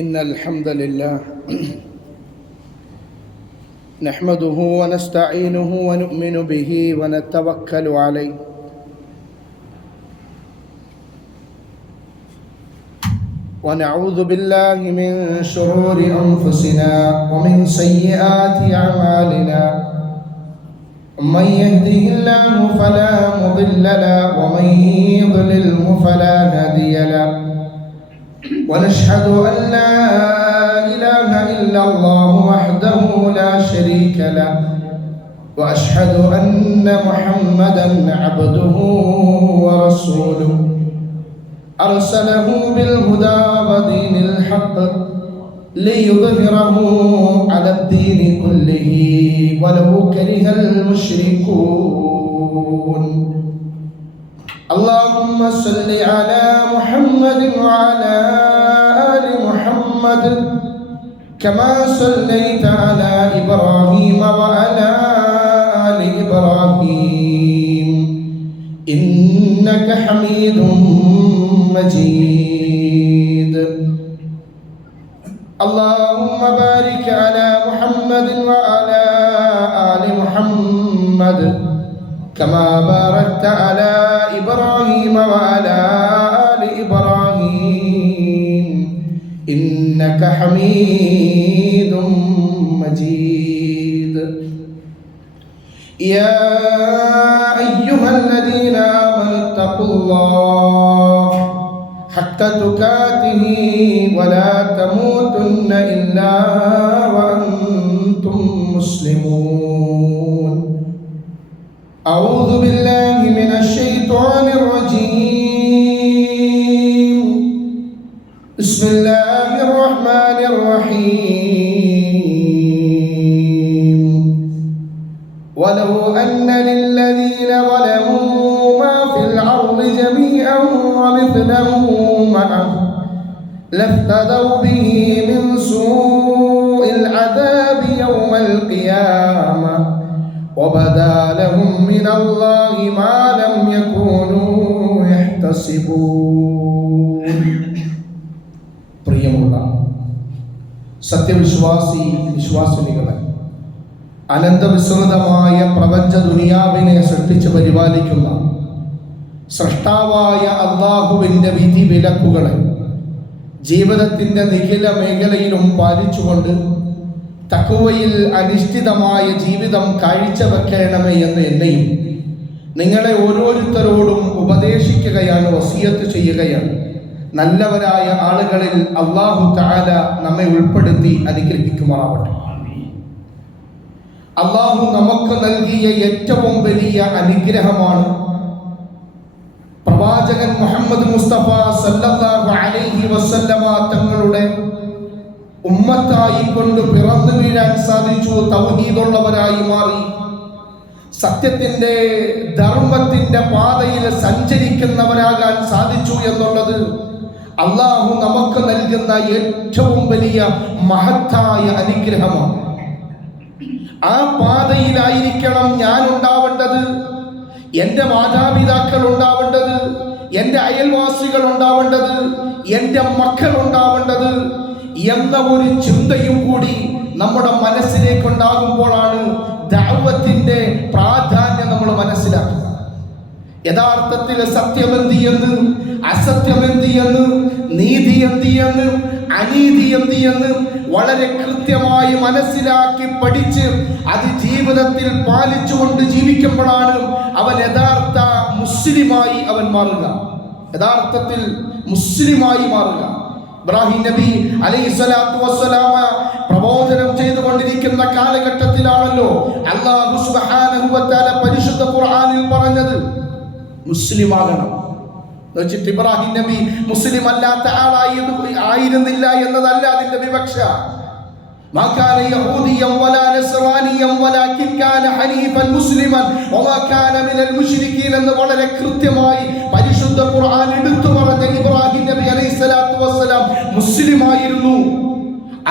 إن الحمد لله نحمده ونستعينه ونؤمن به ونتوكل عليه ونعوذ بالله من شرور أنفسنا ومن سيئات أعمالنا من يهده الله فلا مضل له ومن يضلله فلا هادي له ونشهد أن لا إله إلا الله وحده لا شريك له وأشهد أن محمدا عبده ورسوله أرسله بالهدى ودين الحق ليظهره على الدين كله ولو كره المشركون اللهم صل على محمد وعلى آل محمد كما صليت على إبراهيم وعلى آل إبراهيم إنك حميد مجيد اللهم بارك على محمد وعلى آل محمد كما باركت على إبراهيم وعلى آل إبراهيم إنك حميد مجيد يا أيها الذين آمنوا اتقوا الله حق تقاته ولا تموتن إلا وأنتم مسلمون أعوذ بالله من الشيطان الرجيم بسم الله الرحمن الرحيم ولو أن للذين ظلموا ما في الأرض جميعا ومثله معه لافتدوا به من سوء العذاب يوم القيامة وبدا لهم من الله ما لم يكونوا يحتسبون പ്രിയമുള്ള സത്യവിശ്വാസി വിശ്വാസിനികളെ, അനന്തവിസ്തൃതമായ പ്രപഞ്ച ദുനിയാവിനെ സൃഷ്ടിച്ച് പരിപാലിക്കുന്ന സൃഷ്ടാവായ അല്ലാഹുവിൻ്റെ വിധി വിലക്കുകളെ ജീവിതത്തിൻ്റെ നിഖില മേഖലയിലും പാലിച്ചുകൊണ്ട് തഖ്വയിൽ അധിഷ്ഠിതമായ ജീവിതം കാഴ്ചവെക്കണമേ എന്ന് എന്നെയും നിങ്ങളെ ഓരോരുത്തരോടും ഉപദേശിക്കുകയാണ്, വസിയത്ത് ചെയ്യുകയാണ്. നല്ലവരായ ആളുകളിൽ അല്ലാഹു തആല നമ്മെ ഉൾപ്പെടുത്തി അനുഗ്രഹിക്കുമാറാവട്ടെ. അല്ലാഹു നമുക്ക് നൽകിയ ഏറ്റവും വലിയ അനുഗ്രഹമാണ് പ്രവാചകൻ മുഹമ്മദ് മുസ്തഫ സല്ലല്ലാഹു അലൈഹി വസല്ലമ തങ്ങളുടെ ഉമ്മത്തായി കൊണ്ട് പിറന്നു വീഴാൻ സാധിച്ചു, തൗഹീദുള്ളവരായി മാറി സത്യത്തിന്റെ ധർമ്മത്തിന്റെ പാതയിൽ സഞ്ചരിക്കുന്നവരാകാൻ സാധിച്ചു എന്നുള്ളത് അല്ലാഹു നമുക്ക് നൽകുന്ന ഏറ്റവും വലിയ മഹത്തായ അനുഗ്രഹമാണ്. ആ പാതയിലായിരിക്കണം ഞാൻ ഉണ്ടാവേണ്ടത്, എൻ്റെ മാതാപിതാക്കൾ ഉണ്ടാവേണ്ടത്, എൻ്റെ അയൽവാസികൾ ഉണ്ടാവേണ്ടത്, എൻ്റെ മക്കൾ ഉണ്ടാവേണ്ടത് എന്ന ഒരു ചിന്തയും കൂടി നമ്മുടെ മനസ്സിലേക്ക് ഉണ്ടാകുമ്പോഴാണ് ദഅവത്തിന്റെ പ്രാധാന്യം നമ്മൾ മനസ്സിലാക്കുക. യഥാർത്ഥത്തിൽ സത്യം എന്ത് എന്ന്, അസത്യം എന്ത് എന്ന്, നീതി എന്ത് എന്ന്, അനീതി എന്ത് എന്ന് വളരെ കൃത്യമായി മനസ്സിലാക്കി പഠിച്ച് അത് ജീവിതത്തിൽ പാലിച്ചുകൊണ്ട് ജീവിക്കുമ്പോഴാണ് അവൻ യഥാർത്ഥ മുസ്ലിമായി അവൻ മാറുക, യഥാർത്ഥത്തിൽ മുസ്ലിമായി മാറുക. ഇബ്രാഹിം നബി അലൈഹിസ്സലാത്തു വസ്സലാമ പ്രബോധനം ചെയ്തുകൊണ്ടിരിക്കുന്ന കാലഘട്ടത്തിലാണല്ലോ അല്ലാഹു സുബ്ഹാനഹു വ തആല പരിശുദ്ധ ഖുർആനിൽ പറഞ്ഞത് മുസ്ലിമാകണം. എന്നുവെച്ചിട്ട് ഇബ്രാഹിം നബി മുസ്ലിം അല്ലാത്ത ആയിരുന്നില്ല എന്നതല്ല അതിന്റെ വിവക്ഷ. ما كان يهوديا ولا نصرانيا ولكن كان حنيفا مسلما وما كان من المشركين എന്ന് വളരെ കൃത്യമായി പരിശുദ്ധ ഖുർആൻ എടുത്തു പറഞ്ഞ ഇബ്രാഹിം നബി അലൈഹിസ്സലാത്തു വസ്സലാം മുസ്ലിമായിരുന്നു.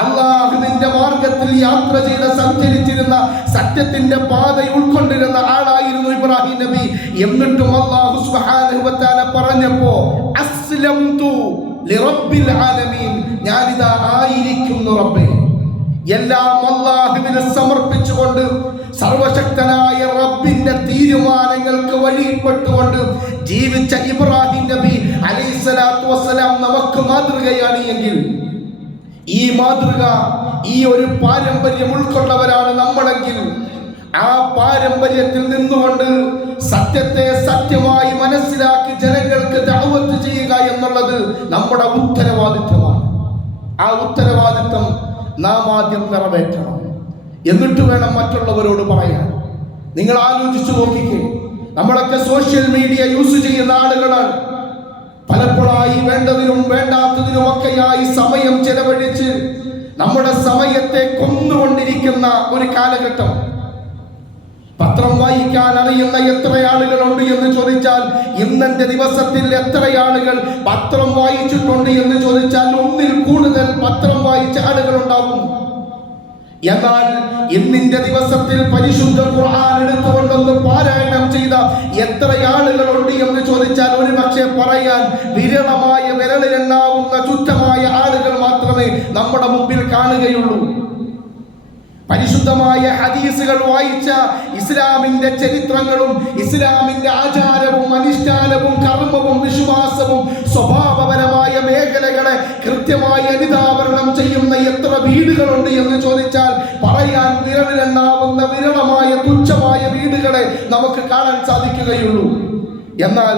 അല്ലാഹുവിന്റെ മാർഗത്തിൽ യാത്ര ചെയ്ത സഞ്ചരിച്ചിരുന്ന സത്യത്തിന്റെ പാത ഉൾക്കൊണ്ടിരുന്ന ആളായിരുന്നു ഇബ്രാഹിം നബി. എന്നിട്ടും അല്ലാഹു സുബ്ഹാനഹു വ തആല പറഞ്ഞപ്പോ അസ്ലംതു ലിറബ്ബിൽ ആലമീൻ, ഞാനിതാ ആയിരിക്കുന്നു റബ്ബേ. എല്ലാം അല്ലാഹുവിന് സമർപ്പിച്ചുകൊണ്ട് സർവശക്തനായ റബ്ബിന്റെ തീരുമാനങ്ങൾക്ക് വഴിപ്പെട്ടുകൊണ്ട് ജീവിച്ച ഇബ്രാഹിം നബി അലൈഹിസ്സലാത്തു വസ്സലാം നമുക്ക് മാതൃകയാണ് എങ്കിൽ, ഈ മാതൃക, ഈ ഒരു പാരമ്പര്യം ഉൾക്കൊണ്ടവരാണ് നമ്മളെങ്കിൽ, ആ പാരമ്പര്യത്തിൽ നിന്നുകൊണ്ട് സത്യത്തെ സത്യമായി മനസ്സിലാക്കി ജനങ്ങൾക്ക് ദഅവത്ത് ചെയ്യുക എന്നുള്ളത് നമ്മുടെ ഉത്തരവാദിത്വമാണ്. ആ ഉത്തരവാദിത്വം നാം ആദ്യം നിറവേറ്റണം. എന്നിട്ട് വേണം മറ്റുള്ളവരോട് പറയാൻ. നിങ്ങൾ ആലോചിച്ചു നോക്കിക്കേ, നമ്മളൊക്കെ സോഷ്യൽ മീഡിയ യൂസ് ചെയ്യുന്ന ആളുകളാണ്. പലപ്പോഴായി വേണ്ടതിനും വേണ്ടാത്തതിനുമൊക്കെയായി സമയം ചെലവഴിച്ച് നമ്മുടെ സമയത്തെ കൊന്നുകൊണ്ടിരിക്കുന്ന ഒരു കാലഘട്ടം. പത്രം വായിക്കാൻ അറിയുന്ന എത്ര ആളുകളുണ്ട് എന്ന് ചോദിച്ചാൽ, ഇന്നെന്റെ ദിവസത്തിൽ എത്ര ആളുകൾ പത്രം വായിച്ചിട്ടുണ്ട് എന്ന് ചോദിച്ചാൽ ഒന്നിൽ കൂടുതൽ പത്രം വായിച്ച ആളുകൾ ഉണ്ടാവും. എന്നാൽ ഇന്നിന്റെ ദിവസത്തിൽ പരിശുദ്ധ ഖുർആൻ എടുത്തുകൊണ്ടൊന്ന് പാരായണം ചെയ്ത എത്ര ആളുകളുണ്ട് എന്ന് ചോദിച്ചാൽ ഒരു പക്ഷേ പറയാൻ വിരളമായ വിരലിലെണ്ണാവുന്ന ചുറ്റമായ ആളുകൾ മാത്രമേ നമ്മുടെ മുമ്പിൽ കാണുകയുള്ളൂ. പരിശുദ്ധമായ ഹദീസുകൾ വായിച്ച, ഇസ്ലാമിന്റെ ചരിത്രങ്ങളും ഇസ്ലാമിന്റെ ആചാരവും അനുഷ്ഠാനവും കർമ്മവും വിശ്വാസവും സ്വഭാവപരമായ മേഖലകളെ കൃത്യമായി അനുധാവരണം ചെയ്യുന്ന എത്ര വീടുകളുണ്ട് എന്ന് ചോദിച്ചാൽ പറയാൻ വിരലിലെണ്ണാവുന്ന വിരളമായ തുച്ഛമായ വീടുകളെ നമുക്ക് കാണാൻ സാധിക്കുകയുള്ളൂ. എന്നാൽ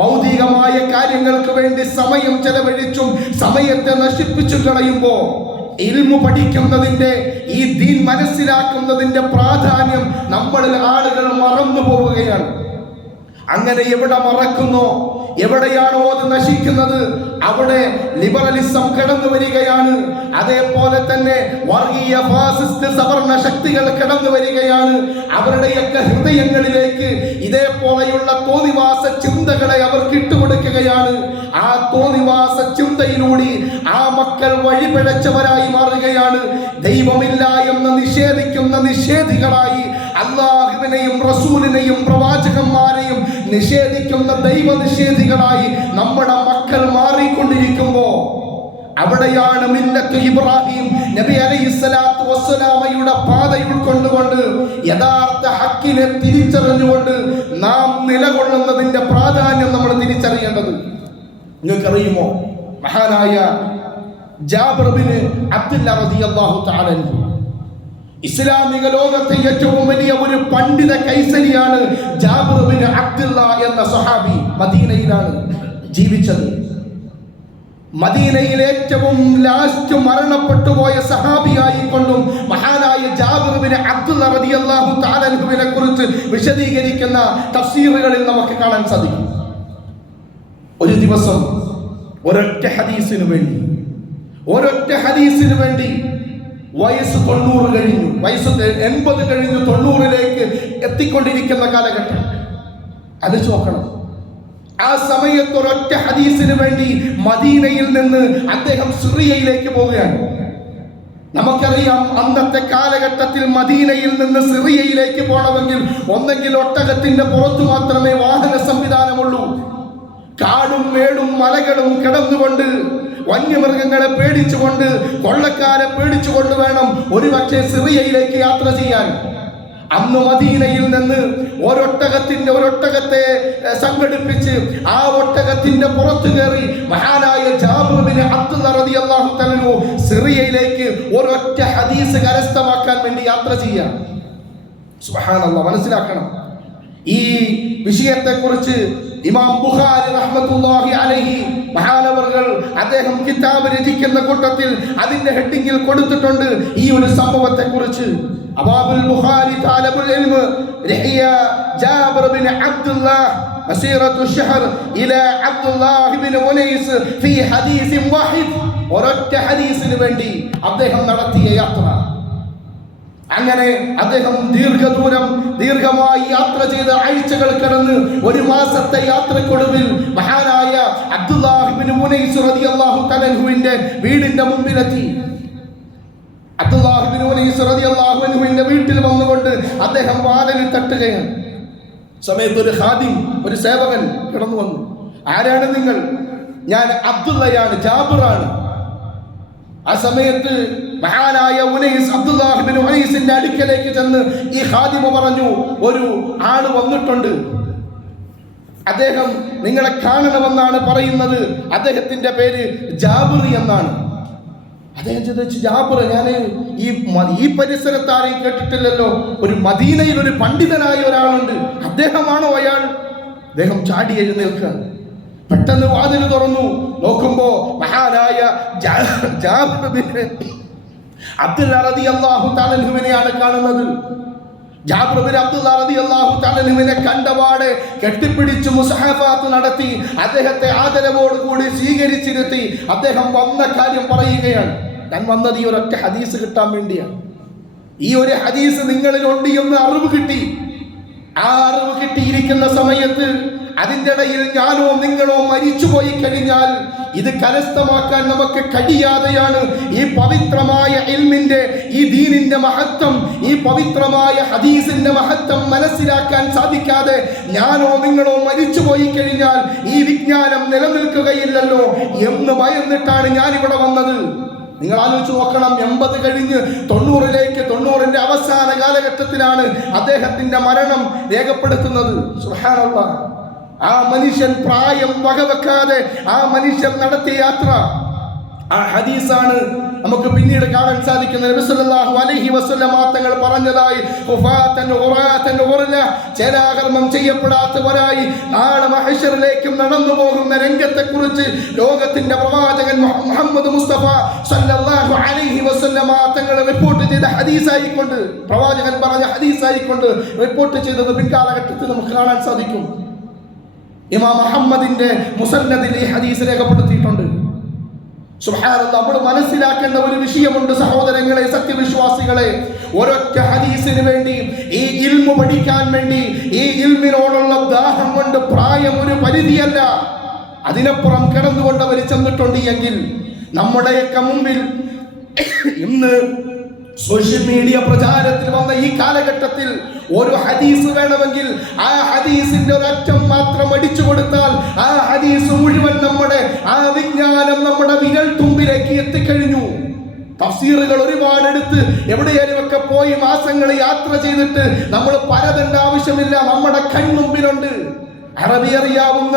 ഭൗതികമായ കാര്യങ്ങൾക്ക് വേണ്ടി സമയം ചെലവഴിച്ചും സമയത്തെ നശിപ്പിച്ചു കളയുമ്പോൾ ഇൽമു പഠിക്കുന്നതിന്റെ, ഈ ദീൻ മനസ്സിലാക്കുന്നതിന്റെ പ്രാധാന്യം നമ്മളിൽ ആളുകൾ മറന്നു പോവുകയാണ്. അങ്ങനെ എവിടെ മറക്കുന്നോ, എവിടെയാണോ അത് നശിക്കുന്നത്, അവിടെ ലിബറലിസം കടന്നു വരികയാണ്. അതേപോലെ തന്നെ വർഗീയ ഫാസിസ്റ്റ് സവർണ ശക്തികൾ കടന്നു വരികയാണ്. അവരുടെയൊക്കെ ഹൃദയങ്ങളിലേക്ക് ഇതേപോലെയുള്ള തോന്നിവാസ ചിന്തകളെ അവർ ഇട്ടുകൊടുക്കുകയാണ്. ആ തോന്നിവാസ ചിന്തയിലൂടെ ആ മക്കൾ വഴിപിഴച്ചവരായി മാറുകയാണ്. ദൈവമില്ല എന്ന് നിഷേധിക്കുന്ന നിഷേധികളായി, അല്ലാഹുവിനെയും റസൂലിനെയും പ്രവാചകന്മാരെയും നിഷേധിക്കുന്ന ദൈവനിഷേധികളായി നമ്മുടെ മക്കൾ മാറിക്കൊണ്ടിരിക്കുമ്പോ, അവിടെയാണ് മില്ലത്ത് ഇബ്രാഹിം നബി അലൈഹിസ്സലാത്തു വസ്സലാമയുടെ പാത ഉൾക്കൊണ്ടുകൊണ്ട് യഥാർത്ഥ ഹക്കിനെ തിരിച്ചറിഞ്ഞുകൊണ്ട് നാം നിലകൊള്ളുന്നതിന്റെ പ്രാധാന്യം നമ്മൾ തിരിച്ചറിയേണ്ടത്. നിങ്ങൾക്കറിയുമോ, മഹാനായ ജാബിർ ബിൻ അബ്ദുല്ലാഹ് റളിയല്ലാഹു തആല അൻഹു, ഇസ്ലാമിക ലോകത്തെ ഏറ്റവും വലിയ ഒരു പണ്ഡിത കൈസരിയാണ് ജാബിർ ബിൻ അബ്ദുല്ലാഹ് എന്ന സ്വഹാബി. മദീനയിലാണ് ജീവിച്ചത്. മദീനയിൽ ഏറ്റവും ലാസ്റ്റ് മരണപ്പെട്ടു പോയ സഹാബിയായിക്കൊണ്ടും മഹാനായ ജാബിർ ബിൻ അബ്ദുല്ലാഹ് റളിയല്ലാഹു തആല അൻഹുവിനെ കുറിച്ച് വിശദീകരിക്കുന്ന തഫ്സീറുകളിൽ നമുക്ക് കാണാൻ സാധിക്കും. ഒരു ദിവസം ഒരൊറ്റ ഹദീസിന് വേണ്ടി വയസ്സ് 90 കഴിഞ്ഞു, വയസ്സ് 80 കഴിഞ്ഞു, 90ലേക്ക് എത്തിക്കൊണ്ടിരിക്കുന്ന കാലഘട്ടം. അത് നോക്കണം. ആ സമയത്ത് ഒരൊറ്റ ഹദീസിന് വേണ്ടി മദീനയിൽ നിന്ന് അദ്ദേഹം സിറിയയിലേക്ക് പോവുകയാണ്. നമുക്കറിയാം, അന്നത്തെ കാലഘട്ടത്തിൽ മദീനയിൽ നിന്ന് സിറിയയിലേക്ക് പോകണമെങ്കിൽ ഒന്നെങ്കിൽ ഒട്ടകത്തിന്റെ പുറത്തു മാത്രമേ വാഹന സംവിധാനമുള്ളൂ. കാടും മേടും മലകളും കിടന്നുകൊണ്ട്, വന്യമൃഗങ്ങളെ പേടിച്ചുകൊണ്ട്, കൊള്ളക്കാരെ പേടിച്ചുകൊണ്ട് വേണം ഒരുപക്ഷെ സിറിയയിലേക്ക് യാത്ര ചെയ്യാൻ. അന്ന് മദീനയിൽ നിന്ന് ഒരൊട്ടകത്തെ സംഘടിപ്പിച്ച് ആ ഒട്ടകത്തിന്റെ പുറത്തു കയറി മഹാനായ ജാബിർ ബിൻ അബ്ദുല്ലാഹ് റളിയല്ലാഹു തആല സിറിയയിലേക്ക് ഒരൊറ്റ ഹദീസ് കരസ്ഥമാക്കാൻ വേണ്ടി യാത്ര ചെയ്യാം. സുബ്ഹാനല്ലാഹ്, മനസ്സിലാക്കണം. ഈ വിഷയത്തെക്കുറിച്ച് ഇമാം ബുഖാരി റഹ്മത്തുള്ളാഹി അലൈഹി മഹാനവർകൾ അദ്ദേഹം കിതാബ് രചിക്കുന്ന കൂട്ടത്തിൽ അതിന്റെ ഹെഡിങ്ങിൽ കൊടുത്തിട്ടുണ്ട് ഈ ഒരു സംഭവത്തെ കുറിച്ച്. അബാബുൽ ബുഖാരി താലബുൽ ഇൽമ് റഹിയ ജാബിർ ബിൻ അബ്ദുല്ലാഹ് മസീറത്തു ഷഹർ ഇലാ അബ്ദുല്ലാഹ് ബിൻ ഉനൈസ് ഫീ ഹദീസ് വാഹിദ്. ഒരൊറ്റ ഹദീസിന് വേണ്ടി അദ്ദേഹം നടത്തിയ യാത്ര. അങ്ങനെ അദ്ദേഹം ദീർഘമായി യാത്ര ചെയ്ത് ആഴ്ചകൾ കടന്ന് 1 മാസത്തെ യാത്രക്കൊടുവിൽ മഹാനായ അബ്ദുല്ലാഹ് ബിൻ ഉനൈസ് റളിയല്ലാഹു തആല അൻഹുവിന്റെ വീടിന്റെ മുമ്പിലെത്തി. അബ്ദുല്ലാഹ് ബിൻ ഉനൈസ് റളിയല്ലാഹു അൻഹുവിന്റെ വീട്ടിൽ വന്നുകൊണ്ട് അദ്ദേഹം വാതിലിൽ തട്ടുകയാണ്. സമയത്ത് ഒരു ഖാദിം, ഒരു സേവകൻ കടന്നു വന്നു. ആരാണ് നിങ്ങൾ? ഞാൻ അബ്ദുള്ളയാണ്, ജാബിറാണ്. ആ സമയത്ത് മഹാനായ ഉനൈസ്, അബ്ദുല്ലാഹ് ഇബ്നു ഉനൈസിന്റെ അടുക്കലേക്ക് ചെന്ന് ഈ ഖാദിമ പറഞ്ഞു, ഒരു ആള് വന്നിട്ടുണ്ട്, അദ്ദേഹം നിങ്ങളെ കാണണമെന്നാണ് പറയുന്നത്, അദ്ദേഹത്തിന്റെ പേര് ജാബിർ എന്നാണ്. അദ്ദേഹം ചോദിച്ചു, ജാബിർ, ഞാൻ ഈ പരിസരത്ത് ആരെയും കേട്ടിട്ടില്ലല്ലോ, ഒരു മദീനയിൽ ഒരു പണ്ഡിതനായ ഒരാളുണ്ട്, അദ്ദേഹമാണോ അയാൾ? അദ്ദേഹം ചാടി എഴുന്നേൽക്കുക, പെട്ടെന്ന് വാതിൽ തുറന്നു നോക്കുമ്പോ മഹാനായ ജാബിർ ബിൻ അബ്ദുല്ലാ റളിയല്ലാഹു തആല അൻഹുവിനെയാണ് കാണുന്നത്. ജാബിർ ബിൻ അബ്ദുല്ലാ റളിയല്ലാഹു തആല അൻഹുവിനെ കണ്ടപാടെ കെട്ടിപ്പിടിച്ച് മുസഹഫാത്ത് നടത്തി അദ്ദേഹത്തെ ആദരവോടുകൂടി സ്വീകരിച്ചിരുത്തി അദ്ദേഹം വന്ന കാര്യം പറയുകയാണ്. ഞാൻ വന്നത് ഈ ഒരൊറ്റ ഹദീസ് കിട്ടാൻ വേണ്ടിയാണ്. ഈ ഒരു ഹദീസ് നിങ്ങളിൽ ഉണ്ട് എന്ന് അറിവ് കിട്ടി. ആ അറിവ് കിട്ടിയിരിക്കുന്ന സമയത്ത് അതിൻ്റെ ഇടയിൽ ഞാനോ നിങ്ങളോ മരിച്ചുപോയി കഴിഞ്ഞാൽ ഇത് കരസ്ഥമാക്കാൻ നമുക്ക് കഴിയാതെയാണ്. ഈ പവിത്രമായ ഇൽമിന്റെ, ഈ ദീനിന്റെ മഹത്വം, ഈ പവിത്രമായ ഹദീസിന്റെ മഹത്വം മനസ്സിലാക്കാൻ സാധിക്കാതെ ഞാനോ നിങ്ങളോ മരിച്ചുപോയി കഴിഞ്ഞാൽ ഈ വിജ്ഞാനം നിലനിൽക്കുകയില്ലല്ലോ എന്ന് ഭയന്നിട്ടാണ് ഞാനിവിടെ വന്നത്. നിങ്ങൾ ആലോചിച്ച് നോക്കണം, 80 കഴിഞ്ഞ് 90ലേക്ക്, 90ന്റെ അവസാന കാലഘട്ടത്തിലാണ് അദ്ദേഹത്തിന്റെ മരണം രേഖപ്പെടുത്തുന്നത്. സുബ്ഹാനല്ലാഹ്. ആ മനുഷ്യൻ പ്രായം വകവെക്കാതെ ആ മനുഷ്യൻ നടത്തിയ യാത്ര, ആ ഹദീസാണ് നമുക്ക് പിന്നീട് കാണാൻ സാധിക്കുന്നത്. നബി സല്ലല്ലാഹു അലൈഹി വസല്ലം തങ്ങൾ പറഞ്ഞതായി, ഖുഫാതൻ ഖുറാതൻ ഖുർല, ചേലാകർമ്മം ചെയ്യപ്പെടാത്തവരായി നാളെ മഹ്ശറിലേക്ക് നടന്നു പോകുന്ന രംഗത്തെക്കുറിച്ച് ലോകത്തിന്റെ പ്രവാചകൻ മുഹമ്മദ് മുസ്തഫ സല്ലല്ലാഹു അലൈഹി വസല്ലം തങ്ങൾ റിപ്പോർട്ട് ചെയ്ത ഹദീസായിക്കൊണ്ട്, പ്രവാചകൻ പറഞ്ഞ ഹദീസായിക്കൊണ്ട് റിപ്പോർട്ട് ചെയ്തത് പിൽക്കാലഘട്ടത്തിൽ നമുക്ക് കാണാൻ സാധിക്കും. ഇമാം മുഹമ്മദിന്റെ മുസന്നദിൽ ഈ ഹദീസ് രേഖപ്പെടുത്തിയിട്ടുണ്ട്. സുബ്ഹാനല്ലാഹ്. നമ്മൾ മനസ്സിലാക്കേണ്ട ഒരു വിഷയമുണ്ട് സഹോദരങ്ങളെ, സത്യവിശ്വാസികളെ. ഒരൊറ്റ ഹദീസിന് വേണ്ടി, ഈ ഇൽമു പഠിക്കാൻ വേണ്ടി, ഈ ഇൽമിനോടുള്ള ദാഹം കൊണ്ട് പ്രായം ഒരു പരിധിയല്ല, അതിനപ്പുറം കിടന്നുകൊണ്ട് അവർ ചെന്നിട്ടുണ്ട് എങ്കിൽ നമ്മുടെയൊക്കെ മുമ്പിൽ ഇന്ന് സോഷ്യൽ മീഡിയ പ്രചാരത്തിൽ വന്ന ഈ കാലഘട്ടത്തിൽ ഒരു ഹദീസ് വേണമെങ്കിൽ ആ ഹദീസിന്റെ ഒരറ്റം മാത്രം അടിച്ചു കൊടുത്താൽ ആ ഹദീസ് മുഴുവൻ നമ്മുടെ ആ വിജ്ഞാനം നമ്മുടെ വിരൽ തുമ്പിലേക്ക് എത്തിക്കഴിഞ്ഞു. തഫ്സീറുകൾ ഒരുപാട് എടുത്ത് എവിടെയാലും ഒക്കെ പോയി മാസങ്ങൾ യാത്ര ചെയ്തിട്ട് നമ്മൾ പരതേണ്ട ആവശ്യമില്ല, നമ്മുടെ കൺമുമ്പിലുണ്ട്. അറബി അറിയാവുന്ന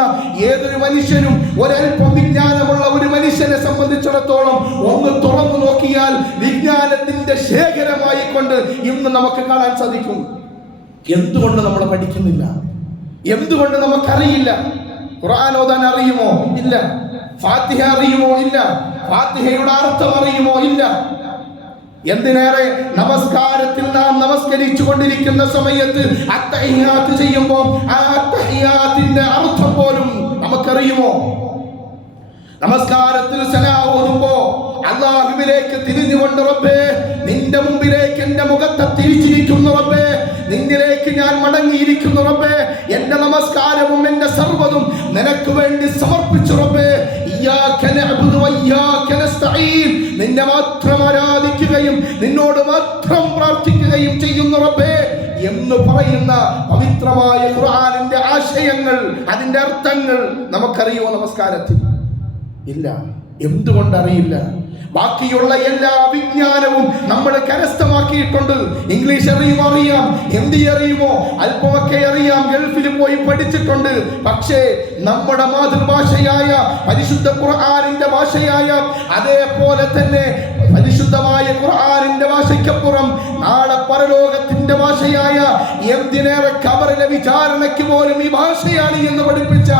ഏതൊരു മനുഷ്യനും, ഒരൽപ്പം വിജ്ഞാനമുള്ള ഒരു മനുഷ്യനെ സംബന്ധിച്ചിടത്തോളം ഒന്ന് തുറന്നു നോക്കിയാൽ വിജ്ഞാനത്തിന്റെ ശേഖരമായി കൊണ്ട് ഇന്ന് നമുക്ക് കാണാൻ സാധിക്കും. എന്തുകൊണ്ട് നമ്മൾ പഠിക്കുന്നില്ല? എന്തുകൊണ്ട് നമുക്കറിയില്ല? ഖുർആൻ ഓതാൻ അറിയുമോ? ഇല്ല. ഫാത്തിഹ അറിയുമോ? ഇല്ല. ഫാത്തിഹയുടെ അർത്ഥം അറിയുമോ? ഇല്ല. എന്തിനേറെ നമസ്കാരത്തിൽ നാം നമസ്കരിച്ചു കൊണ്ടിരിക്കുന്ന സമയത്ത് അത്തഹിയാത്ത് ചെയ്യുമ്പോൾ ആ അത്തഹിയാത്തിന്റെ അർത്ഥം പോലും നമുക്കറിയുമോ? നമസ്കാരത്തിൽ സലാം ഓതുമ്പോ അല്ലാഹുവിലേക്ക് തിരിഞ്ഞുകൊണ്ട്, റബ്ബേ നിന്റെ മുമ്പിലേക്ക് എന്റെ മുഖത്തെ തിരിച്ചിരിക്കുന്നു, റബ്ബേ നിന്നിലേക്ക് ഞാൻ മടങ്ങിയിരിക്കുന്നു, റബ്ബേ എന്റെ നമസ്കാരവും എന്റെ സർവ്വതും നിനക്ക് വേണ്ടി സമർപ്പിച്ചു, റബ്ബേ ഇയ്യാക നഅ്ബുദു വഇയ്യാക നസ്തഈൻ, നിന്നെ മാത്രം ആരാധിക്കുകയും നിന്നോട് മാത്രം പ്രാർത്ഥിക്കുകയും ചെയ്യുന്നു, റബ്ബേ എന്ന് പറയുന്ന പവിത്രമായ ഖുർആനിന്റെ ആശയങ്ങൾ, അതിന്റെ അർത്ഥങ്ങൾ നമുക്കറിയോ നമസ്കാരത്തിൽ? ഇല്ല. എന്തുകൊണ്ടറിയില്ല? ബാക്കിയുള്ള എല്ലാ വിജ്ഞാനവും നമ്മൾ കരസ്ഥമാക്കിയിട്ടുണ്ട്. ഇംഗ്ലീഷ് അറിയുമോ? അറിയാം. ഹിന്ദി അറിയുമോ? അല്പമൊക്കെ അറിയാം, ഗൾഫിൽ പോയി പഠിച്ചിട്ടുണ്ട്. പക്ഷേ നമ്മുടെ മാതൃഭാഷയായ പരിശുദ്ധ ഖുർആനിന്റെ ഭാഷയായ, അതേപോലെ തന്നെ പരിശുദ്ധമായ ഖുർആനിന്റെ ഭാഷയ്ക്കപ്പുറം നാളെ പരലോകത്തിന്റെ ഭാഷയായ, എന്തിനേറെ ഖബറിലെ വിചാരണയ്ക്ക് പോലും ഈ ഭാഷയാണ് എന്ന് പഠിപ്പിച്ച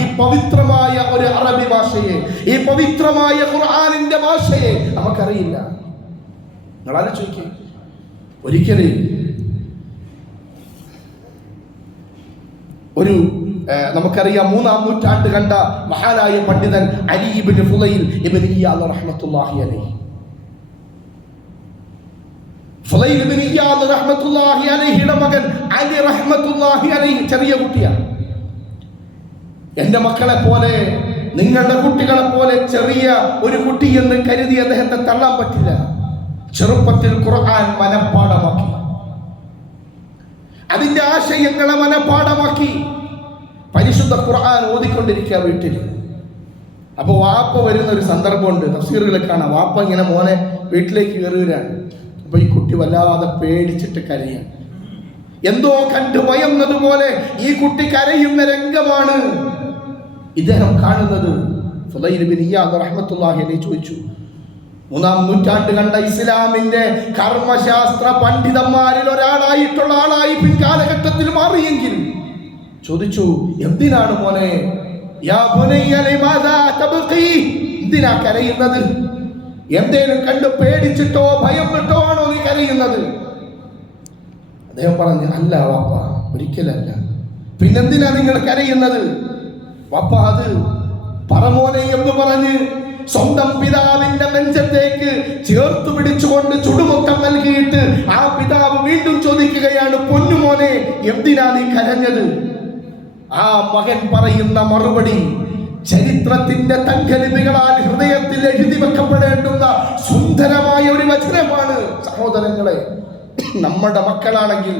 ഈ പവിത്രമായ ഒരു അറബി ഭാഷയെ, ഈ പവിത്രമായ ഖുർആനിന്റെ ഭാഷയെ നമുക്കറിയില്ല. നിങ്ങൾ ആലോചിക്കുക. ഒരിക്കലും ഒരു നമുക്കറിയാം, 3-ാം നൂറ്റാണ്ട് കണ്ട മഹാനായ പണ്ഡിതൻ അലി ഇബ്നു ഫുളൈൽ ഇബ്നു ഇയാദ് റഹ്മത്തുള്ളാഹി അലൈഹി. ഫുളൈൽ ഇബ്നു ഇയാദ് റഹ്മത്തുള്ളാഹി അലൈഹിയുടെ മകൻ അലി റഹ്മത്തുള്ളാഹി അലൈഹി ചെറിയ കുട്ടിയാണ്. എന്റെ മക്കളെ പോലെ, നിങ്ങളുടെ കുട്ടികളെ പോലെ ചെറിയ ഒരു കുട്ടി എന്ന് കരുതി അദ്ദേഹത്തെ തള്ളാൻ പറ്റില്ല. ചെറുപ്പത്തിൽ ഖുർആൻ മനഃപ്പാഠമാക്കി, അതിന്റെ ആശയങ്ങളെ മനഃപ്പാഠമാക്കി പരിശുദ്ധ ഖുർആൻ ഓതിക്കൊണ്ടിരിക്കുക വീട്ടിൽ. അപ്പോൾ വാപ്പ വരുന്ന ഒരു സന്ദർഭമുണ്ട്, തഫ്സീറുകളെ കാണാം. വാപ്പ ഇങ്ങനെ മോനെ വീട്ടിലേക്ക് കയറുകയാണ്. അപ്പൊ ഈ കുട്ടി വല്ലാതെ പേടിച്ചിട്ട് കരയാണ്. എന്തോ കണ്ടു ഭയന്നതുപോലെ ഈ കുട്ടി കരയുന്ന രംഗമാണ് ഇദ്ദേഹം കാണുന്നത്. ഫുളൈൽ ബിൻ ഇയാദ് റഹ്മത്തുള്ളാഹി അലൈഹി ചോദിച്ചു, 3-ാം നൂറ്റാണ്ട് കണ്ട ഇസ്ലാമിന്റെ കർമ്മശാസ്ത്ര പണ്ഡിതന്മാരിൽ ഒരാളായിട്ടുള്ള ആളായി പിൻകാലഘട്ടത്തിൽ മാറിയെങ്കിൽ ചോദിച്ചു, എന്തിനാണ് മോനെ, യാ ബുനയ്യ ലിമാദാ തബ്ഖി, എന്തിനാ കരയുന്നത്? എന്തേലും കണ്ടു പേടിച്ചിട്ടോ ഭയപ്പെട്ടോ ആണോ നീ കരയുന്നത്? അദ്ദേഹം പറഞ്ഞു, അല്ല വാപ്പ, ഒരിക്കലല്ല. പിന്നെന്തിനാ നിങ്ങൾ കരയുന്നത്? വാപ്പ, അത് പറമോനെ എന്ന് പറഞ്ഞ് സ്വന്തം പിതാവിന്റെ നെഞ്ചത്തേക്ക് ചേർത്തു പിടിച്ചുകൊണ്ട് ചുടുമുത്തം നൽകിയിട്ട് ആ പിതാവ് വീണ്ടും ചോദിക്കുകയാണ്, പൊന്നുമോനെ എന്തിനാ നീ കരഞ്ഞത്? ആ മകൻ പറയുന്ന മറുപടി ചരിത്രത്തിന്റെ തങ്കലിപികളാൽ ഹൃദയത്തിൽ എഴുതി വെക്കപ്പെടേണ്ടുന്ന സുന്ദരമായ ഒരു വചനമാണ്. സഹോദരങ്ങളെ, നമ്മുടെ മക്കളാണെങ്കിൽ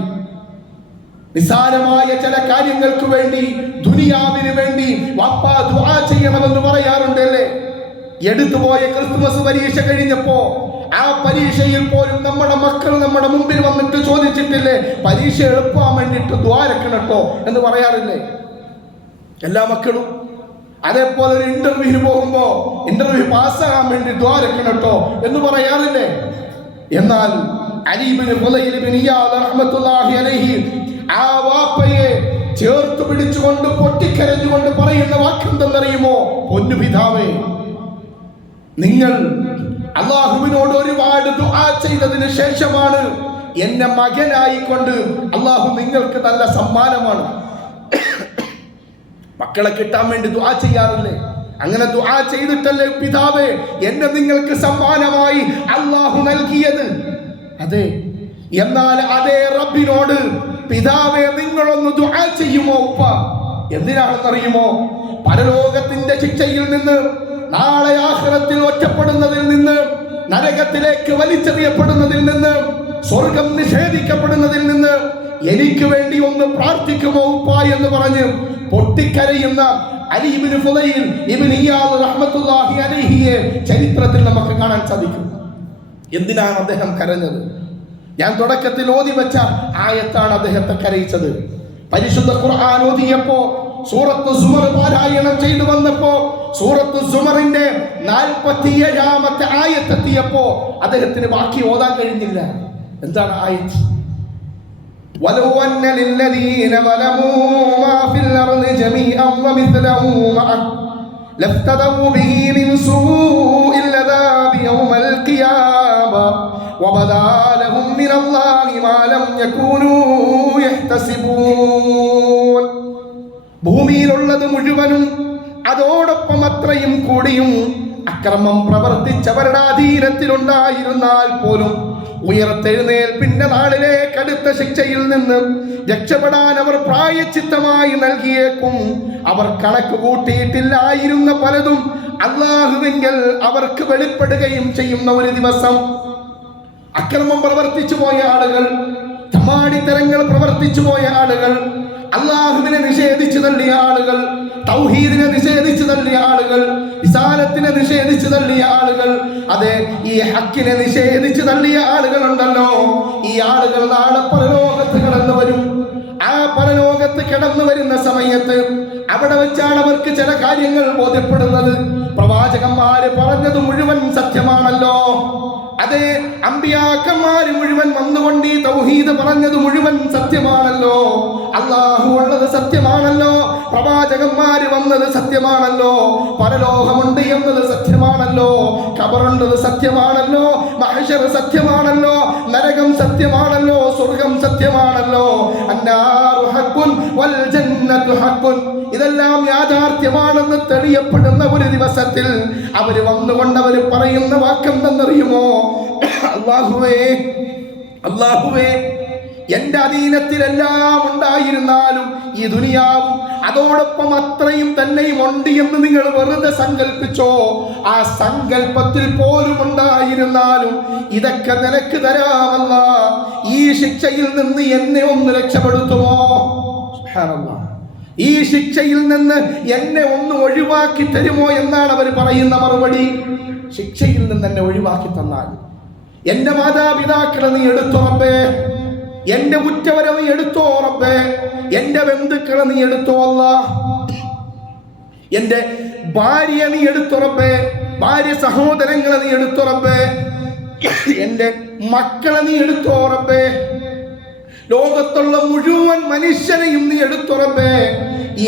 നിസാരമായ ചില കാര്യങ്ങൾക്ക് വേണ്ടി, ദുനിയാവിന് വേണ്ടി വാപ്പ ദുആ ചെയ്യണമെന്ന് പറയാറുണ്ട് അല്ലേ? എടുത്തുപോയ ക്രിസ്തുമസ് പരീക്ഷ കഴിഞ്ഞപ്പോ ആ പരീക്ഷയിൽ പോലും നമ്മുടെ മക്കൾ നമ്മുടെ മുമ്പിൽ വന്നിട്ട് ചോദിച്ചിട്ടില്ലേ, പരീക്ഷ എളുപ്പമാൻ വേണ്ടിയിട്ട് ദ്വാരക്കണട്ടോ എന്ന് പറയാറില്ലേ എല്ലാ മക്കളും? അതേപോലെ ഒരു ഇന്റർവ്യൂവിന് പോകുമ്പോ ഇന്റർവ്യൂ പാസ്സാകാൻ വേണ്ടി ദ്വാരക്കണട്ടോ എന്ന് പറയാറില്ലേ? എന്നാൽ അലി ഇബ്നു ഫുളൈൽ ബിൻ ഇയാദ് റഹ്മത്തുള്ളാഹി അലൈഹി ആ വാപ്പയെ ചേർത്ത് പിടിച്ചുകൊണ്ട് പൊട്ടിക്കരഞ്ഞുകൊണ്ട് പറയുന്ന വാക്കെന്തെന്നറിയുമോ? പൊന്നു പിതാവേ, നിങ്ങൾ അള്ളാഹുവിനോട് ഒരുപാട് ദുആ ചെയ്തതിന് ശേഷമാണ് എന്നെ മകനായിക്കൊണ്ട് അള്ളാഹു നിങ്ങൾക്ക് നല്ല സമ്മാനമാണ്. മക്കളെ കിട്ടാൻ വേണ്ടി ദുആ ചെയ്യാറില്ലേ? അങ്ങനെ ദുആ ചെയ്തിട്ടല്ലേ പിതാവേ എന്നെ നിങ്ങൾക്ക് സമ്മാനമായി അള്ളാഹു നൽകിയത്? അതെ. എന്നാൽ അതേ റബ്ബിനോട് പിതാവേ നിങ്ങളൊന്ന് ദുആ ചെയ്യുമോ ഉപ്പ? എന്തിനാണെന്നറിയുമോ? പരലോകത്തിന്റെ ശിക്ഷയിൽ നിന്ന്, നാളെ ആഖിറത്തിൽ ഒറ്റപ്പെടുന്നതിൽ നിന്ന്, നരകത്തിലേക്ക് വലിച്ചെറിയപ്പെടുന്നതിൽ നിന്ന്, സ്വർഗം നിഷേധിക്കപ്പെടുന്നതിൽ നിന്ന് എനിക്ക് വേണ്ടി ഒന്ന് പ്രാർത്ഥിക്കുമോ ഉപ്പ എന്ന് പറഞ്ഞ് പൊട്ടിക്കരയുന്ന അലി ഇബ്നു ഫുളൈൽ ഇബ്നു ഇയാദ് റഹ്മത്തുള്ളാഹി അലൈഹിയെ ചരിത്രത്തിൽ നമുക്ക് കാണാൻ സാധിക്കും. എന്തിനാണ് അദ്ദേഹം കരഞ്ഞത്? ഞാൻ തുടക്കത്തിൽ ഓതി വെച്ച ആയത്താണ് അദ്ദേഹത്തെ കരയിച്ചത്. പരിശുദ്ധ ഖുർആൻ ഓതിയപ്പോ, സൂറത്ത് സുമർ പാരായണം ചെയ്തു വന്നപ്പോ, സൂറത്ത് സുമറിന്റെ 47-ാമത്തെ ആയത്തെത്തിയപ്പോ അദ്ദേഹത്തിന് ബാക്കി ഓതാൻ കഴിഞ്ഞില്ല. എന്താണ് ആയത്ത്? ولو أن للذين ظلموا ما في الأرض جميعا ومثله معه لافتدوا به من سوء العذاب يوم القيامة وبدا لهم من الله ما لم يكونوا يحتسبون. ഭൂമിയിലുള്ളത് മുഴുവനും അതോടൊപ്പം അത്രയും കൂടിയും അക്രമം പ്രവർത്തിച്ചവരുടെ അധീനത്തിലുണ്ടായിരുന്നാൽ പോലും ഉയർത്തെഴുന്നേൽപ്പിന്റെ നാളിലെ കടുത്ത ശിക്ഷയിൽ നിന്ന് രക്ഷപ്പെടാൻ അവർ പ്രായശ്ചിത്തമായി നൽകിയേക്കും. അവർ കണക്ക് കൂട്ടിയിട്ടില്ലായിരുന്ന പലതും അല്ലാഹുവിങ്കൽ അവർക്ക് വെളിപ്പെടുകയും ചെയ്യുന്ന ഒരു ദിവസം. അക്രമം പ്രവർത്തിച്ചു പോയ ആളുകൾ, തമാടിത്തരങ്ങൾ പ്രവർത്തിച്ചു പോയ ആളുകൾ, അല്ലാഹുവിനെ നിഷേധിച്ചു തള്ളിയ ആളുകൾ, തൗഹീദിനെ നിഷേധിച്ചു തള്ളിയ ആളുകൾ, റിസാലത്തിനെ നിഷേധിച്ചു തള്ളിയ ആളുകൾ, അതെ ഈ ഹക്കിനെ നിഷേധിച്ചു തള്ളിയ ആളുകൾ ഉണ്ടല്ലോ, ഈ ആളുകൾ നാളെ പരലോകത്ത് കടന്നു വരും. ആ പരലോകത്ത് കടന്നു വരുന്ന സമയത്ത് അവിടെ വെച്ചാണ് അവർക്ക് ചില കാര്യങ്ങൾ ബോധ്യപ്പെടുന്നത്. പ്രവാചകന്മാര് പറഞ്ഞത് മുഴുവൻ സത്യമാണല്ലോ, അതെ അമ്പിയാക്കന്മാര് മുഴുവൻ വന്നുകൊണ്ട് ഈ തൗഹീദ് പറഞ്ഞത് മുഴുവൻ സത്യമാണല്ലോ, അല്ലാഹു ഉള്ളത് സത്യമാണല്ലോ, പ്രവാചകന്മാര് വന്നത് സത്യമാണല്ലോ, പരലോകമുണ്ട് എന്നത് സത്യമാണല്ലോ, ഖബറുണ്ടത് സത്യമാണല്ലോ, മഹ്ശർ സത്യമാണല്ലോ, നരകം സത്യമാണല്ലോ, സ്വർഗം സത്യമാണല്ലോ, അന്നാറു ഹഖ്ഖുൻ വൽ ജന്നത്തു ഹഖ്ഖുൻ, ഇതെല്ലാം യാഥാർത്ഥ്യമാണെന്ന് തെളിയപ്പെടുന്ന ഒരു ദിവസത്തിൽ അവര് വന്നുകൊണ്ട് അവര് പറയുന്ന വാക്കെന്തെന്നറിയുമോ? അല്ലാഹുവേ, അല്ലാഹുവേ, എന്റെ അധീനത്തിലെല്ലാം ഉണ്ടായിരുന്നാലും ഈ ദുനിയാവും അതോടൊപ്പം അത്രയും തന്നെയും ഉണ്ട് എന്ന് നിങ്ങൾ വെറുതെ സങ്കല്പിച്ചോ? ആ സങ്കല്പത്തിൽ പോലും ഉണ്ടായിരുന്നാലും ഇതൊക്കെ നിനക്ക് തരാമല്ല, ഈ ശിക്ഷയിൽ നിന്ന് എന്നെ ഒന്ന് രക്ഷപ്പെടുത്തുമോ? സുബ്ഹാനല്ലാഹ്. ഈ ശിക്ഷയിൽ നിന്ന് എന്നെ ഒന്ന് ഒഴിവാക്കി തരുമോ എന്നാണ് അവർ പറയുന്ന മറുപടി. ശിക്ഷയിൽ നിന്ന് എന്നെ ഒഴിവാക്കി തന്നാൽ എന്റെ മാതാപിതാക്കളെ നീ എടുത്തോ റബ്ബേ, എന്റെ ഉറ്റവരെ നീ എടുത്തോ റബ്ബേ, എന്റെ ബന്ധുക്കളെ നീ എടുത്തോ അല്ലാഹ്, എന്റെ ഭാര്യ നീ എടുത്തോ റബ്ബേ, ഭാര്യ സഹോദരങ്ങളെ നീ എടുത്തോ റബ്ബേ, എന്റെ മക്കളെ നീ എടുത്തോ റബ്ബേ, ലോകത്തുള്ള മുഴുവൻ മനുഷ്യനെയും നീ എടുത്തോ റബ്ബേ,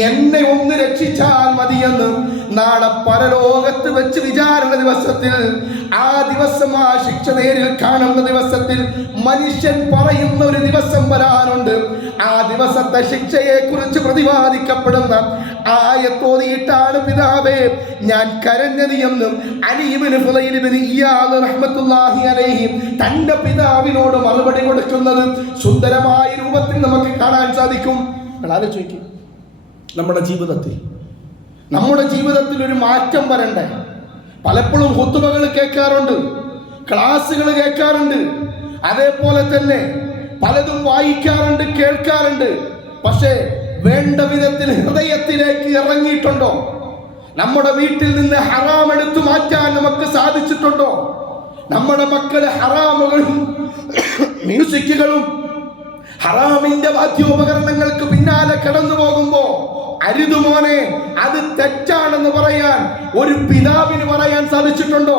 എന്നെ ഒന്ന് രക്ഷിച്ചാൽ മതിയെന്ന് നാളെ പരലോകത്ത് വെച്ച് വിചാരണ ദിവസത്തിൽ, ആ ദിവസം ആ ശിക്ഷ നേരിൽ കാണുന്ന ദിവസത്തിൽ മനുഷ്യൻ പറയുന്ന ഒരു ദിവസം വരാനുണ്ട്. ആ ദിവസത്തെ ശിക്ഷയെ കുറിച്ച് പ്രതിപാദിക്കപ്പെടുന്ന ആയത്തോതിയിട്ടാണ് പിതാവേ ഞാൻ കരഞ്ഞത് എന്നും അലി ഇബ്നു ഫുളൈൽ ഇബ്നു ഇയാദ് റഹ്മത്തുള്ളാഹി അലൈഹി തന്റെ പിതാവിനോട് മറുപടി കൊടുക്കുന്നത് സുന്ദരമായ രൂപത്തിൽ നമുക്ക് കാണാൻ സാധിക്കും. ആലോചിക്കും, നമ്മുടെ ജീവിതത്തിൽ ഒരു മാറ്റം വരണ്ടേ? പലപ്പോഴും ഖുതുബകൾ കേൾക്കാറുണ്ട്, ക്ലാസ്സുകൾ കേൾക്കാറുണ്ട്, അതേപോലെ തന്നെ പലതും വായിക്കാറുണ്ട്, കേൾക്കാറുണ്ട്. പക്ഷേ വേണ്ട വിധത്തിൽ ഹൃദയത്തിലേക്ക് ഇറങ്ങിയിട്ടുണ്ടോ? നമ്മുടെ വീട്ടിൽ നിന്ന് ഹറാം എടുത്തു മാറ്റാൻ നമുക്ക് സാധിച്ചിട്ടുണ്ടോ? നമ്മുടെ മക്കള് ഹറാമുകളും മ്യൂസിക്കുകളും ഹറാമിന്റെ വാദ്യോപകരണങ്ങൾക്ക് പിന്നാലെ കടന്നു പോകുമ്പോ അരുത് മോനെ, അത് തെറ്റാണെന്ന് പറയാൻ ഒരു പിതാവിന് പറയാൻ സാധിച്ചിട്ടുണ്ടോ?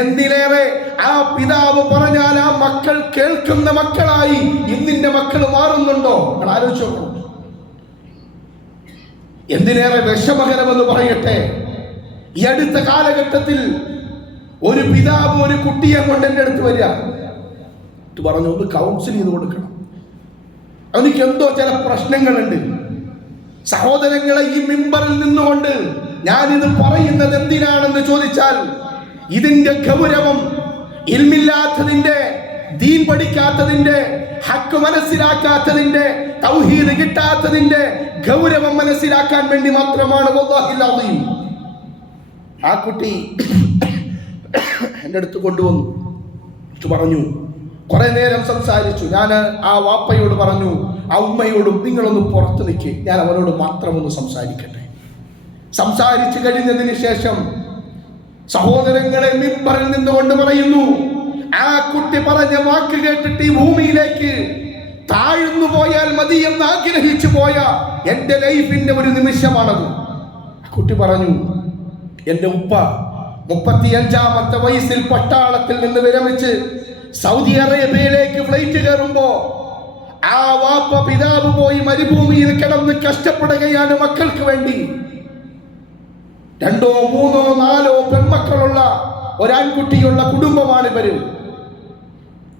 എന്തിനേറെ ആ പിതാവ് പറഞ്ഞാൽ ആ മക്കൾ കേൾക്കുന്ന മക്കളായി ഇന്നിന്റെ മക്കൾ മാറുന്നുണ്ടോ? ആലോചിച്ചു നോക്കൂ. എന്തിനേറെ വിഷമകരമെന്ന് പറയട്ടെ, ഈ അടുത്ത കാലഘട്ടത്തിൽ ഒരു പിതാവ് ഒരു കുട്ടിയെ കൊണ്ട് എൻ്റെ അടുത്ത് വരിക, പറഞ്ഞു ഒന്ന് കൗൺസിൽ ചെയ്ത് കൊടുക്കണം, അവനിക്ക് എന്തോ ചില പ്രശ്നങ്ങളുണ്ട്. സഹോദരങ്ങളെ, ഈ മിമ്പറിൽ നിന്നുകൊണ്ട് ഞാനിത് പറയുന്നത് എന്തിനാണെന്ന് ചോദിച്ചാൽ, ഇതിന്റെ ഗൗരവം ഇൽമില്ലാത്തതിന്റെ, ദീൻ പഠിക്കാത്തതിന്റെ, ഹക്ക് മനസ്സിലാക്കാത്തതിന്റെ, തൗഹീദ് കിട്ടാത്തതിന്റെ ഗൗരവം മനസ്സിലാക്കാൻ വേണ്ടി മാത്രമാണ്. വല്ലാഹിൽ അദീം. ആ കുട്ടി എൻ്റെ അടുത്ത് കൊണ്ടുവന്നു, പറഞ്ഞു, കുറെ നേരം സംസാരിച്ചു. ഞാൻ ആ വാപ്പയോട് പറഞ്ഞു, ആ ഉമ്മയോടും നിങ്ങളൊന്ന് പുറത്ത് നിൽക്ക്, ഞാൻ അവരോട് മാത്രം ഒന്ന് സംസാരിക്കട്ടെ. സംസാരിച്ചു കഴിഞ്ഞതിന് ശേഷം സഹോദരങ്ങളെ മിമ്പറിൽ നിന്നുകൊണ്ട് പറയുന്നു, ആ കുട്ടി പറഞ്ഞ വാക്ക് കേട്ടിട്ട് ഈ ഭൂമിയിലേക്ക് താഴ്ന്നു പോയാൽ മതി എന്ന് ആഗ്രഹിച്ചു പോയ എൻ്റെ ലൈഫിന്റെ ഒരു നിമിഷമാണത്. ആ കുട്ടി പറഞ്ഞു, എൻ്റെ ഉപ്പ 35-ാമത്തെ വയസ്സിൽ പട്ടാളത്തിൽ നിന്ന് വിരമിച്ച് സൗദി അറേബ്യയിലേക്ക് ഫ്ലൈറ്റ് കയറുമ്പോ ആ വാപ്പ പിതാവ് പോയി മരുഭൂമിയിൽ കിടന്ന് കഷ്ടപ്പെടുകയാണ് മക്കൾക്ക് വേണ്ടി. 2, 3, 4 പെൺമക്കളുള്ള ഒരാൺകുട്ടിയുള്ള കുടുംബമാണ് ഇവര്.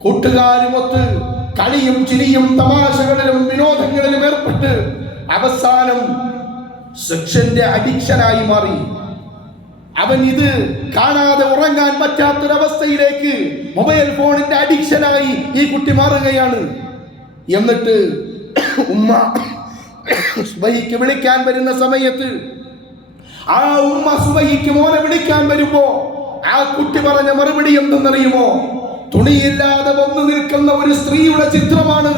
കൂട്ടുകാരുമൊത്ത് കളിയും ചിരിയും തമാശകളിലും വിനോദങ്ങളിലും ഏർപ്പെട്ട് അവസാനം സെക്ഷന്റെ അഡിക്ഷനായി മാറി. അവൻ ഇത് കാണാതെ ഉറങ്ങാൻ പറ്റാത്തൊരവസ്ഥയിലേക്ക് മൊബൈൽ ഫോണിന്റെ അഡിക്ഷനായി ഈ കുട്ടി മാറുകയാണ്. എന്നിട്ട് ഉമ്മ സുബഹിക്ക് വിളിക്കാൻ വരുന്ന സമയത്ത് ആ ഉമ്മ സുബഹിക്ക് മോനെ വിളിക്കാൻ വരുമ്പോ ആ കുട്ടി പറഞ്ഞ മറുപടി എന്തെന്നറിയുമോ? തുണിയില്ലാതെ വന്നു നിൽക്കുന്ന ഒരു സ്ത്രീയുടെ ചിത്രമാണ്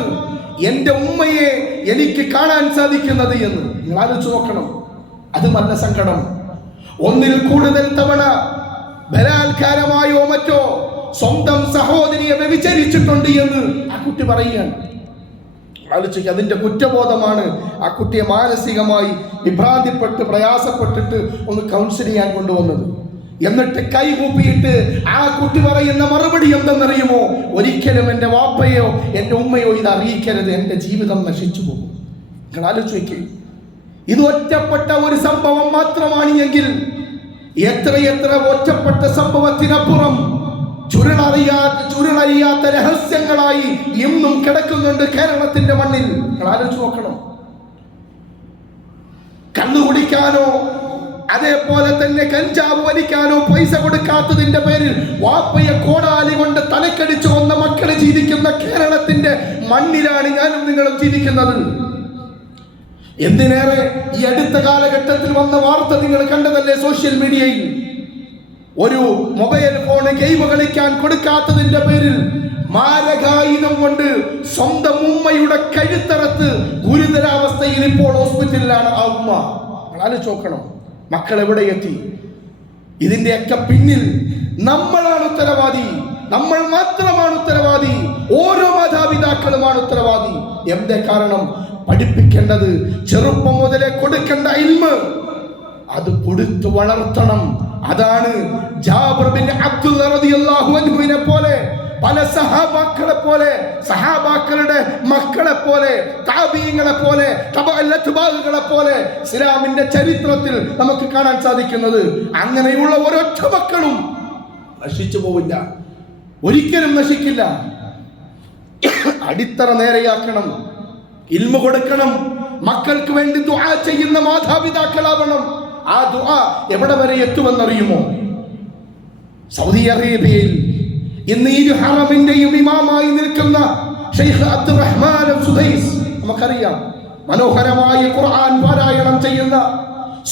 എന്റെ ഉമ്മയെ എനിക്ക് കാണാൻ സാധിക്കുന്നത് എന്ന്. നിങ്ങൾ ആലോചിച്ച് നോക്കണം, അത് നല്ല സങ്കടം. ഒന്നിൽ കൂടുതൽ തവണ ബലാത്കാരമായോ മറ്റോ സ്വന്തം സഹോദരിയെ വ്യഭിചരിച്ചിട്ടുണ്ട് എന്ന് ആ കുട്ടി പറയുകയാണ്. ആലോചിക്കുക, അതിന്റെ കുറ്റബോധമാണ് ആ കുട്ടിയെ മാനസികമായി വിഭ്രാന്തിപ്പെട്ട് പ്രയാസപ്പെട്ടിട്ട് ഒന്ന് കൗൺസിൽ ചെയ്യാൻ കൊണ്ടുവന്നത്. എന്നിട്ട് കൈകൂപ്പിയിട്ട് ആ കുട്ടി പറയുന്ന മറുപടി എന്തെന്നറിയുമോ? ഒരിക്കലും എൻ്റെ വാപ്പയോ എൻ്റെ ഉമ്മയോ ഇത് അറിയിക്കരുത്, എൻ്റെ ജീവിതം നശിച്ചു പോകും. നിങ്ങൾ ആലോചിക്കുക, ഇത് ഒറ്റപ്പെട്ട ഒരു സംഭവം മാത്രമാണ് എങ്കിൽ എത്രയെത്ര ഒറ്റപ്പെട്ട സംഭവത്തിനപ്പുറം ചുരുളറിയാത്ത രഹസ്യങ്ങളായി ഇന്നും കിടക്കുന്നുണ്ട് കേരളത്തിന്റെ മണ്ണിൽ. നിങ്ങൾ ആലോചിച്ച് നോക്കണം. കണ്ണുകുടിക്കാനോ അതേപോലെ തന്നെ കഞ്ചാവ് വലിക്കാനോ പൈസ കൊടുക്കാത്തതിന്റെ പേരിൽ വാപ്പയെ കോടാലി കൊണ്ട് തലക്കടിച്ചു കൊന്ന മക്കളെ ജീവിക്കുന്ന കേരളത്തിന്റെ മണ്ണിലാണ് ഞാനും നിങ്ങളും ജീവിക്കുന്നത്. എന്തിനേറെ ഈ അടുത്ത കാലഘട്ടത്തിൽ വന്ന വാർത്ത നിങ്ങൾ കണ്ടതല്ലേ സോഷ്യൽ മീഡിയയിൽ? ഒരു മൊബൈൽ ഫോൺ ഗെയിം കളിക്കാൻ കൊടുക്കാത്തതിന്റെ പേരിൽ മാരകായുധം കൊണ്ട് സ്വന്തം ഉമ്മയുടെ കഴുത്തറത്ത് ഗുരുതരാവസ്ഥയിൽ ഇപ്പോൾ ഹോസ്പിറ്റലിലാണ് ആ ഉമ്മ. ആലോചിച്ച് നോക്കണം, മക്കൾ എവിടെ എത്തി? ഇതിന്റെയൊക്കെ പിന്നിൽ നമ്മളാണ് ഉത്തരവാദി, നമ്മൾ മാത്രമാണ് ഉത്തരവാദി, ഓരോ മാതാപിതാക്കളുമാണ് ഉത്തരവാദി. എന്തേ കാരണം? പഠിപ്പിക്കേണ്ടത് ചെറുപ്പം മുതലേ കൊടുക്കേണ്ട ഇൽമ് അത് കൊടുത്തു വളർത്തണം. അതാണ് ജാബിർ ബിൻ അബ്ദുല്ലാ റളിയല്ലാഹു അൻഹുവിനെ പോലെ, പല സഹാബാക്കളെ പോലെ, സഹാബാക്കളുടെ മക്കളെ പോലെ, താബീങ്ങളെ പോലെ, തബഅത്തുബാകളെ പോലെ ഇസ്ലാമിന്റെ ചരിത്രത്തിൽ നമുക്ക് കാണാൻ സാധിക്കുന്നത്. അങ്ങനെയുള്ള ഒരൊറ്റ മക്കളും നശിച്ചു പോവില്ല, ഒരിക്കലും നശിക്കില്ല. അടിത്തറ നേരെയാക്കണം, ഇൽമു കൊടുക്കണം, മക്കൾക്ക് വേണ്ടി ദുആ ചെയ്യുന്ന മാതാപിതാക്കളാവണം. ആ ദുആ എവിടെ വരെ എത്തുമെന്നറിയുമോ? സൗദി അറേബ്യയിൽ ഇന്ന് ഈ ഹറമിന്റെയും ഇമാമായി നിൽക്കുന്ന ഷെയ്ഖ് അബ്ദുറഹ്മാൻ സുദൈസ്, നമുക്കറിയാം, മനോഹരമായ ഖുർആൻ പാരായണം ചെയ്യുന്ന,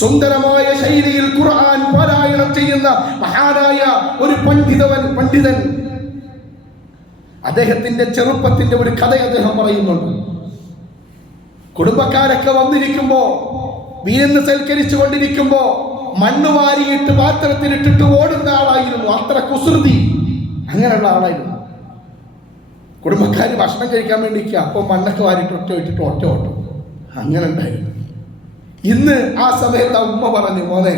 സുന്ദരമായ ശൈലിയിൽ ഖുർആൻ പാരായണം ചെയ്യുന്ന മഹാനായ ഒരു പണ്ഡിതൻ. അദ്ദേഹത്തിന്റെ ചെറുപ്പത്തിന്റെ ഒരു കഥ അദ്ദേഹം പറയുന്നുണ്ട്. കുടുംബക്കാരൊക്കെ വന്നിരിക്കുമ്പോ, വീരുന്ന് സൽക്കരിച്ചു കൊണ്ടിരിക്കുമ്പോ മണ്ണ് വാരിയിട്ട് പാത്രത്തിലിട്ടിട്ട് ഓടുന്ന ആളായിരുന്നു. അത്ര കുസൃതി, അങ്ങനെയുള്ള ആളായിരുന്നു. കുടുംബക്കാര് ഭക്ഷണം കഴിക്കാൻ വേണ്ടിയിരിക്കുക, അപ്പൊ മണ്ണൊക്കെ വാരിട്ട് ഒറ്റ ഇട്ടിട്ട് ഒറ്റ ഓട്ടം, അങ്ങനെ ഉണ്ടായിരുന്നു. ഇന്ന് ആ സമയത്ത് ആ ഉമ്മ പറഞ്ഞു, മോനെ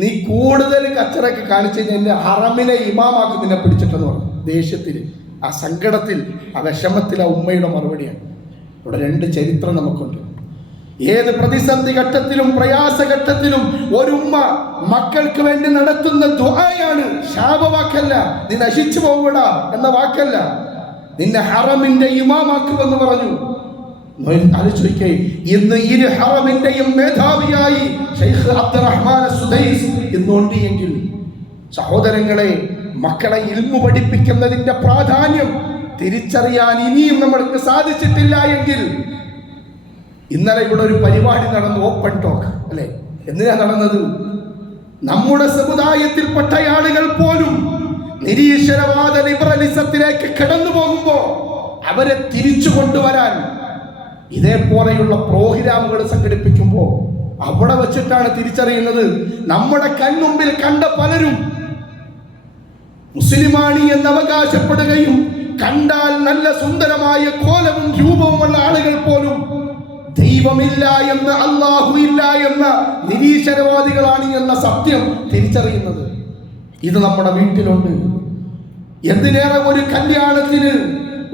നീ കൂടുതൽ കച്ചറൊക്കെ കാണിച്ചു കഴിഞ്ഞാൽ എന്റെ ഹറമിനെ ഇമാമാക്കി നിന്നെ പിടിച്ചിട്ടെന്ന് പറഞ്ഞു. ദേഷ്യത്തിൽ, ആ സങ്കടത്തിൽ, ആ വിഷമത്തിൽ ആ ഉമ്മയുടെ മറുപടിയാണ്. ഇവിടെ രണ്ട് ചരിത്രം നമുക്കുണ്ട്. ഏത് പ്രതിസന്ധി ഘട്ടത്തിലും പ്രയാസഘട്ടത്തിലും ഒരു ഉമ്മ മക്കൾക്ക് വേണ്ടി നടത്തുന്ന ദുആയാണ്, ശാപവാക്കല്ല. നീ നശിച്ചു പോകൂടാ എന്ന വാക്കല്ല, നിന്നെ ഹറമിന്റെ ഇമാമാക്കുമെന്ന് പറഞ്ഞു. ആലോചിക്കേ, ഇന്ന് ഇരു ഹറമിന്റെയും മേധാവിയായി ഷെയ്ഖ് അബ്ദുറഹ്മാൻ സുദൈസ് ഇന്നുണ്ട് എങ്കിൽ, സഹോദരങ്ങളെ, മക്കളെ ഇൽമു പഠിപ്പിക്കുന്നതിന്റെ പ്രാധാന്യം തിരിച്ചറിയാൻ ഇനിയും നമ്മൾക്ക് സാധിച്ചിട്ടില്ല എങ്കിൽ, ഇന്നലെ ഇവിടെ ഒരു പരിപാടി നടന്നു, ഓപ്പൺ ടോക്ക് അല്ലെ? എന്തിനാ നടന്നത്? നമ്മുടെ സമുദായത്തിൽപ്പെട്ട ആളുകൾ പോലും നിരീശ്വരവാദ ലിബറലിസത്തിലേക്ക് കടന്നു പോകുമ്പോ അവരെ തിരിച്ചു കൊണ്ടുവരാൻ ഇതേപോലെയുള്ള പ്രോഗ്രാമുകൾ സംഘടിപ്പിക്കുമ്പോൾ അവിടെ വെച്ചിട്ടാണ് തിരിച്ചറിയുന്നത്, നമ്മുടെ കൺമുമ്പിൽ കണ്ട പലരും മുസ്ലിമാണി എന്ന് അവകാശപ്പെടുകയും കണ്ടാൽ നല്ല സുന്ദരമായ കോലവും രൂപവുമുള്ള ആളുകൾ പോലും ദൈവമില്ല എന്ന്, അല്ലാഹു ഇല്ല എന്ന നിരീശ്വരവാദികളാണ് എന്ന സത്യം തിരിച്ചറിയുന്നത്. ഇത് നമ്മുടെ വീട്ടിലുണ്ട്. എന്തിനേറെ, ഒരു കല്യാണത്തിന്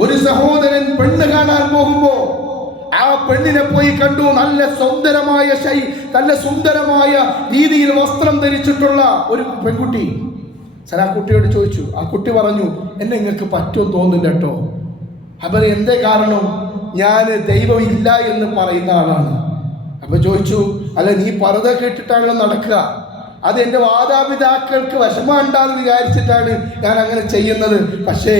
ഒരു സഹോദരൻ പെണ്ണ് കാണാൻ പോകുമ്പോ ആ പെണ്ണിനെ പോയി കണ്ടു. നല്ല സുന്ദരമായ രീതിയിൽ വസ്ത്രം ധരിച്ചിട്ടുള്ള ഒരു പെൺകുട്ടി. ആ കുട്ടിയോട് ചോദിച്ചു. ആ കുട്ടി പറഞ്ഞു, എന്നെ നിങ്ങൾക്ക് പറ്റുമെന്ന് തോന്നുന്നില്ല കേട്ടോ. അവർ എന്തേ കാരണം? ഞാൻ ദൈവം ഇല്ല എന്ന് പറയുന്ന ആളാണ്. അപ്പൊ ചോദിച്ചു, അല്ല നീ പർദ്ദ കേട്ടിട്ടാണല്ലോ നടക്കുക, അത് എൻ്റെ മാതാപിതാക്കൾക്ക് വിഷമമുണ്ടാന്ന് വിചാരിച്ചിട്ടാണ് ഞാൻ അങ്ങനെ ചെയ്യുന്നത്. പക്ഷേ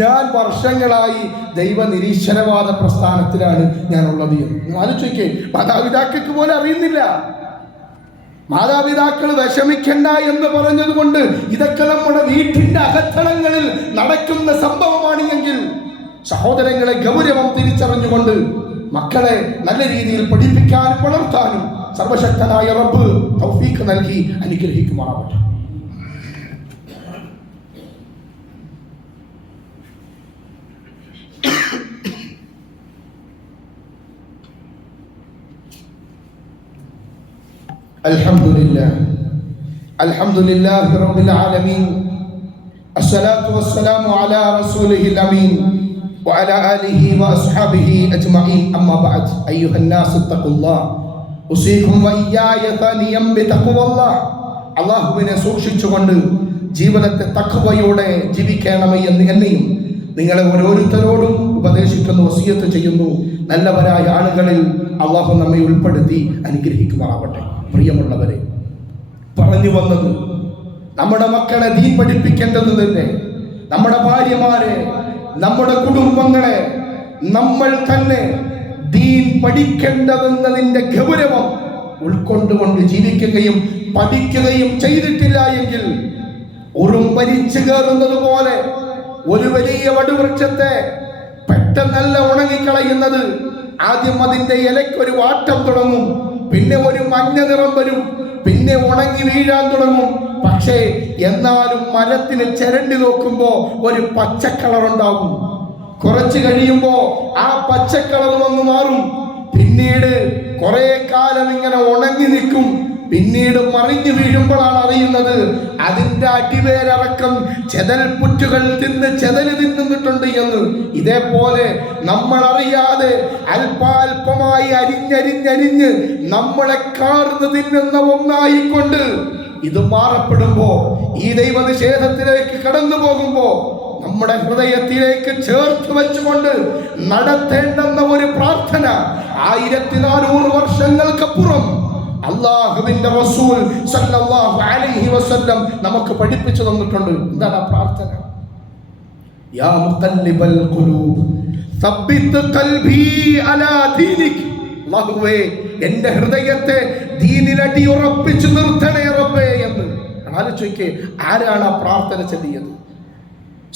ഞാൻ വർഷങ്ങളായി ദൈവ നിരീശ്വരവാദ പ്രസ്ഥാനത്തിലാണ് ഞാനുള്ളത് എന്ന് ആലോചിക്കേ. മാതാപിതാക്കൾക്ക് പോലും അറിയുന്നില്ല. മാതാപിതാക്കൾ വിഷമിക്കണ്ട എന്ന് പറഞ്ഞത് കൊണ്ട് ഇതൊക്കെ നമ്മുടെ വീട്ടിന്റെ അകത്തളങ്ങളിൽ നടക്കുന്ന സംഭവമാണ് എങ്കിൽ, സഹോദരങ്ങളെ, ഗൗരവം തിരിച്ചറിഞ്ഞുകൊണ്ട് മക്കളെ നല്ല രീതിയിൽ പഠിപ്പിക്കാനും വളർത്താനും സർവശക്തനായ റബ്ബ് തൗഫീഖ് നൽകി അനുഗ്രഹിക്കുമാറാവട്ടെ. അൽഹംദുലില്ലാഹി റബ്ബിൽ ആലമീൻ, അസ്സലാത്തു വസ്സലാമു അലാ റസൂലിഹിൽ അമീൻ വഅലാ ആലിഹി വഅസ്ഹാബിഹി അജ്മഈൻ. അമ്മാ ബഅദ്, അയ്യുഹന്നാസ് തഖുല്ലാഹ് ഉസീകും വഇയ്യായ തനിയം ബിതഖ്വല്ലാഹ്. അല്ലാഹുവിനെ സൂക്ഷിച്ചുകൊണ്ട് ജീവിതത്തെ തഖ്വയോടെ ജീവിക്കണമേ എന്ന് എന്നെയും നിങ്ങളെ ഓരോരുത്തരോടും ഉപദേശിക്കുന്നു, വസിയത്ത് ചെയ്യുന്നു. നല്ലവരായ ആളുകളിൽ അല്ലാഹു നമ്മെ ഉൾപ്പെടുത്തി അനുഗ്രഹിക്കുമാറാവട്ടെ. പ്രിയമുള്ളവരെ, പറഞ്ഞു വന്നത് നമ്മുടെ മക്കളെ ദീൻ പഠിപ്പിക്കേണ്ടത് തന്നെ, നമ്മുടെ ഭാര്യമാരെ, നമ്മുടെ കുടുംബങ്ങളെ നമ്മൾ തന്നെ ദീൻ പഠിക്കേണ്ടതെന്നതിന്റെ ഗൗരവം ഉൾക്കൊണ്ടുകൊണ്ട് ജീവിക്കുകയും പഠിക്കുകയും ചെയ്തിട്ടില്ല എങ്കിൽ ഉറും വലിച്ചു കയറുന്നത് പോലെ ഒരു വലിയ വടുവൃക്ഷത്തെ പെട്ടെന്നല്ല ഉണങ്ങിക്കളയുന്നത്. ആദ്യം അതിന്റെ ഇലയ്ക്കൊരു വാട്ടം തുടങ്ങും, പിന്നെ ഒരു മഞ്ഞ നിറം വരും, പിന്നെ ഉണങ്ങി വീഴാൻ തുടങ്ങും. പക്ഷേ എന്നാലും മരത്തിന് ചിരണ്ടി നോക്കുമ്പോ ഒരു പച്ചക്കളർ ഉണ്ടാവും. കുറച്ച് കഴിയുമ്പോ ആ പച്ചക്കളർ വന്ന് മാറും. പിന്നീട് കുറെ കാലം ഇങ്ങനെ ഉണങ്ങി നിൽക്കും. പിന്നീട് മറിഞ്ഞു വീഴുമ്പോഴാണ് അറിയുന്നത് അതിന്റെ അടിവേരടക്കം ചെതൽപുറ്റുകൾ തിന്നിട്ടുണ്ട് എന്ന്. ഇതേപോലെ നമ്മൾ അറിയാതെ അല്പാൽപമായി അരിഞ്ഞരിഞ്ഞരിഞ്ഞ് നമ്മളെ കാർന്ന് തിന്നുന്ന ഒന്നായിക്കൊണ്ട് ഇത് മാറപ്പെടുമ്പോ, ഈ ദൈവനിഷേധത്തിലേക്ക് കടന്നു പോകുമ്പോ നമ്മുടെ ഹൃദയത്തിലേക്ക് ചേർത്ത് വെച്ചുകൊണ്ട് നടത്തേണ്ടുന്ന ഒരു പ്രാർത്ഥന 1400 വർഷങ്ങൾക്കപ്പുറം അല്ലാഹുവിന്റെ റസൂൽ സല്ലല്ലാഹു അലൈഹി വസല്ലം നമുക്ക് പഠിപ്പിച്ചു തന്നിട്ടുണ്ട്. എന്താണ് ആ പ്രാർത്ഥന? യാ മുഖല്ലിബൽ ഖുലൂബ് സബ്ബിത് ഖൽബി അലാ ദീനിക്. അല്ലാഹുവേ, എൻ്റെ ഹൃദയത്തെ ദീനിൽ അടിയുറപ്പിച്ചു നിർത്തണേ റബ്ബേ എന്ന് ആലോചിക്കേ. ആരാണ് ആ പ്രാർത്ഥന ചൊല്ലിയത്?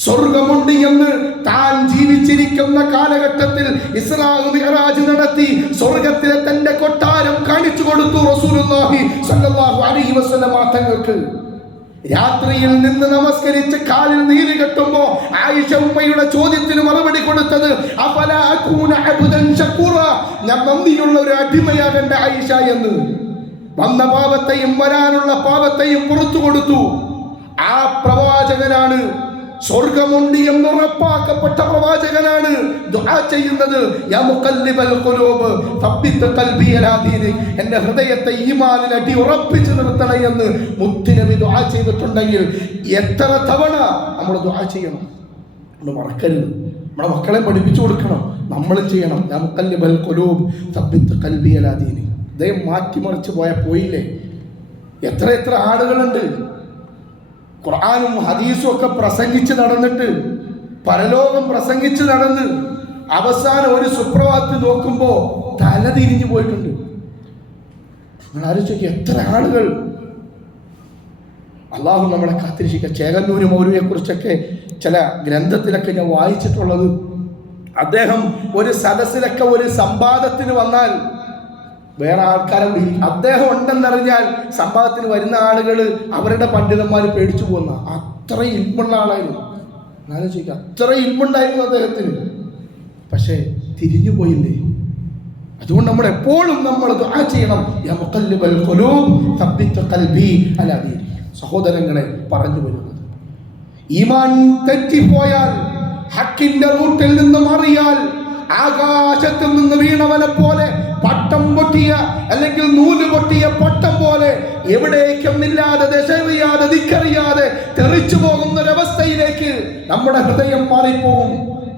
സ്വർഗമുണ്ട് എന്ന് താൻ ജീവിച്ചിരിക്കുന്ന കാലഘട്ടത്തിൽ ഇസ്രാ മിഅ്റാജ് നടത്തി സ്വർഗത്തിലെ തന്റെ കൊട്ടാരം കാണിച്ചു കൊടുത്തു റസൂലുള്ളാഹി സ്വല്ലല്ലാഹു അലൈഹി വസല്ലം തങ്ങൾക്ക്. രാത്രിയിൽ നിന്ന് നമസ്കരിച്ച് കാലിൽ നീര് കെട്ടുമ്പോ ആയിഷ ഉമ്മയുടെ ചോദ്യത്തിന് മറുപടി കൊടുത്തത് അഫലാ അകൂന അബ്ദൻ ശകൂറ, ഞാൻ നന്ദിയുള്ള ഒരു അടിമയാകേണ്ട ആയിഷ എന്ന്. വന്ന പാപത്തെയും വരാനുള്ള പാപത്തെയും പുറത്തു കൊടുത്തു. ആ പ്രവാചകനാണ്, സ്വർഗമുണ്ട് എന്നുറപ്പാക്കപ്പെട്ട പ്രവാചകനാണ് ദുആ ചെയ്യുന്നത്. യാ മുഖല്ലിബൽ ഖുലൂബ് സബ്ബിത് ഖൽബി അലാ ദീനിക്, എൻ്റെ ഹൃദയത്തെ ഈമാനിൽ അടി ഉറപ്പിച്ചു നിർത്തണേ എന്ന് മുത്തുനബി ദുആ ചെയ്തിട്ടുണ്ടെങ്കിൽ എത്ര തവണ നമ്മൾ ദുആ ചെയ്യണം? നമ്മൾ മറക്കരുത്. നമ്മുടെ മക്കളെ പഠിപ്പിച്ചു കൊടുക്കണം, നമ്മളും ചെയ്യണം. യാ മുഖല്ലിബൽ ഖുലൂബ് സബ്ബിത് ഖൽബി അലാ ദീനിക്. ഹൃദയം മാറ്റിമറിച്ച് പോയില്ലേ? എത്ര ആളുകളുണ്ട് ഖുർആനും ഹദീസും ഒക്കെ പ്രസംഗിച്ച് നടന്നിട്ട്, പരലോകം പ്രസംഗിച്ച് നടന്ന് അവസാനം ഒരു സുപ്രഭാതത്തിൽ നോക്കുമ്പോ തല തിരിഞ്ഞു പോയിട്ടുണ്ട്. നിങ്ങൾ ആലോചിക്കുക, എത്ര ആളുകൾ. അള്ളാഹു നമ്മളെ കാത്തിരിക്കുക. ചേകന്നൂർ മൗലവിയെ കുറിച്ചൊക്കെ ചില ഗ്രന്ഥത്തിലൊക്കെ ഞാൻ വായിച്ചിട്ടുള്ളത്, അദ്ദേഹം ഒരു സദസ്സിലൊക്കെ ഒരു സംവാദത്തിന് വന്നാൽ വേറെ ആൾക്കാരെ അദ്ദേഹം ഉണ്ടെന്നറിഞ്ഞാൽ സംഭവത്തിന് വരുന്ന ആളുകൾ അവരുടെ പണ്ഡിതന്മാർ പേടിച്ചു പോകുന്ന അത്ര ഇൽമുള്ള ആളായിരുന്നു. ആലോചിക്കുക, അത്ര ഇൽമുണ്ടായിരുന്നു അദ്ദേഹത്തിന്. പക്ഷേ തിരിഞ്ഞു പോയില്ലേ? അതുകൊണ്ട് നമ്മൾ എപ്പോഴും നമ്മൾ ദുആ ചെയ്യണം. യാ മുഖല്ലിബൽ ഖുലൂബ് സബ്ബിത് ഖൽബി അലാ ദീനിക്. സഹോദരങ്ങളെ, പറഞ്ഞു വരുന്നത് ഈമാൻ തെറ്റിപ്പോയാൽ, ഹക്കിന്റെ റൂട്ടിൽ നിന്ന് മാറിയാൽ, ആകാശത്ത് നിന്ന് വീണവനെ പോലെ പട്ടം പൊട്ടിയ അല്ലെങ്കിൽ നൂല് പൊട്ടിയ പട്ടം പോലെ എവിടേക്കൊന്നില്ലാതെ ദശറിയാതെ ദിക്കറിയാതെ തെറിച്ചു പോകുന്ന ഒരവസ്ഥയിലേക്ക് നമ്മുടെ ഹൃദയം മാറിപ്പോകും.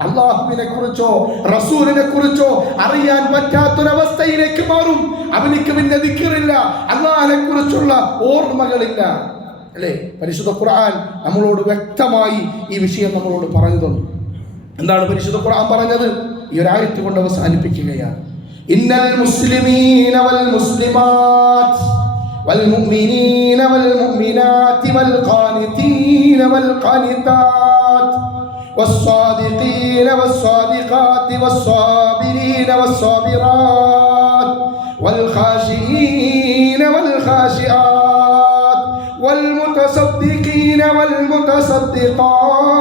അള്ളാഹുവിനെ കുറിച്ചോ റസൂലിനെ കുറിച്ചോ അറിയാൻ പറ്റാത്തൊരവസ്ഥയിലേക്ക് മാറും. അവനിക്ക് പിന്നെ ദിക്കറില്ല, അള്ളാഹിനെ കുറിച്ചുള്ള ഓർമ്മകളില്ല. അല്ലേ? പരിശുദ്ധ ഖുർആൻ നമ്മളോട് വ്യക്തമായി ഈ വിഷയം നമ്മളോട് പറഞ്ഞു തന്നു. എന്താണ് പരിശുദ്ധ ഖുർആൻ പറഞ്ഞത്? ഈ ഒരു ആയത്ത് കൊണ്ട് അവസാനിപ്പിക്കുകയാണ്. ഇന്നൽ മുസ്ലിമീന വൽ മുസ്ലിമാത്ത് വൽ മുഅ്മിനീന വൽ മുഅ്മിനാത്തി വൽ ഖാനിതീന വൽ ഖാനിതാത്ത് വസ്സാദിഖീന വസ്സാദിഖാത്തി വസ്സാബിരീന വസ്സാബിറാത്ത് വൽ ഖാശിഈന വൽ ഖാശിആത്ത് വൽ മുതസദ്ദിഖീന വൽ മുതസദ്ദിഖാത്ത്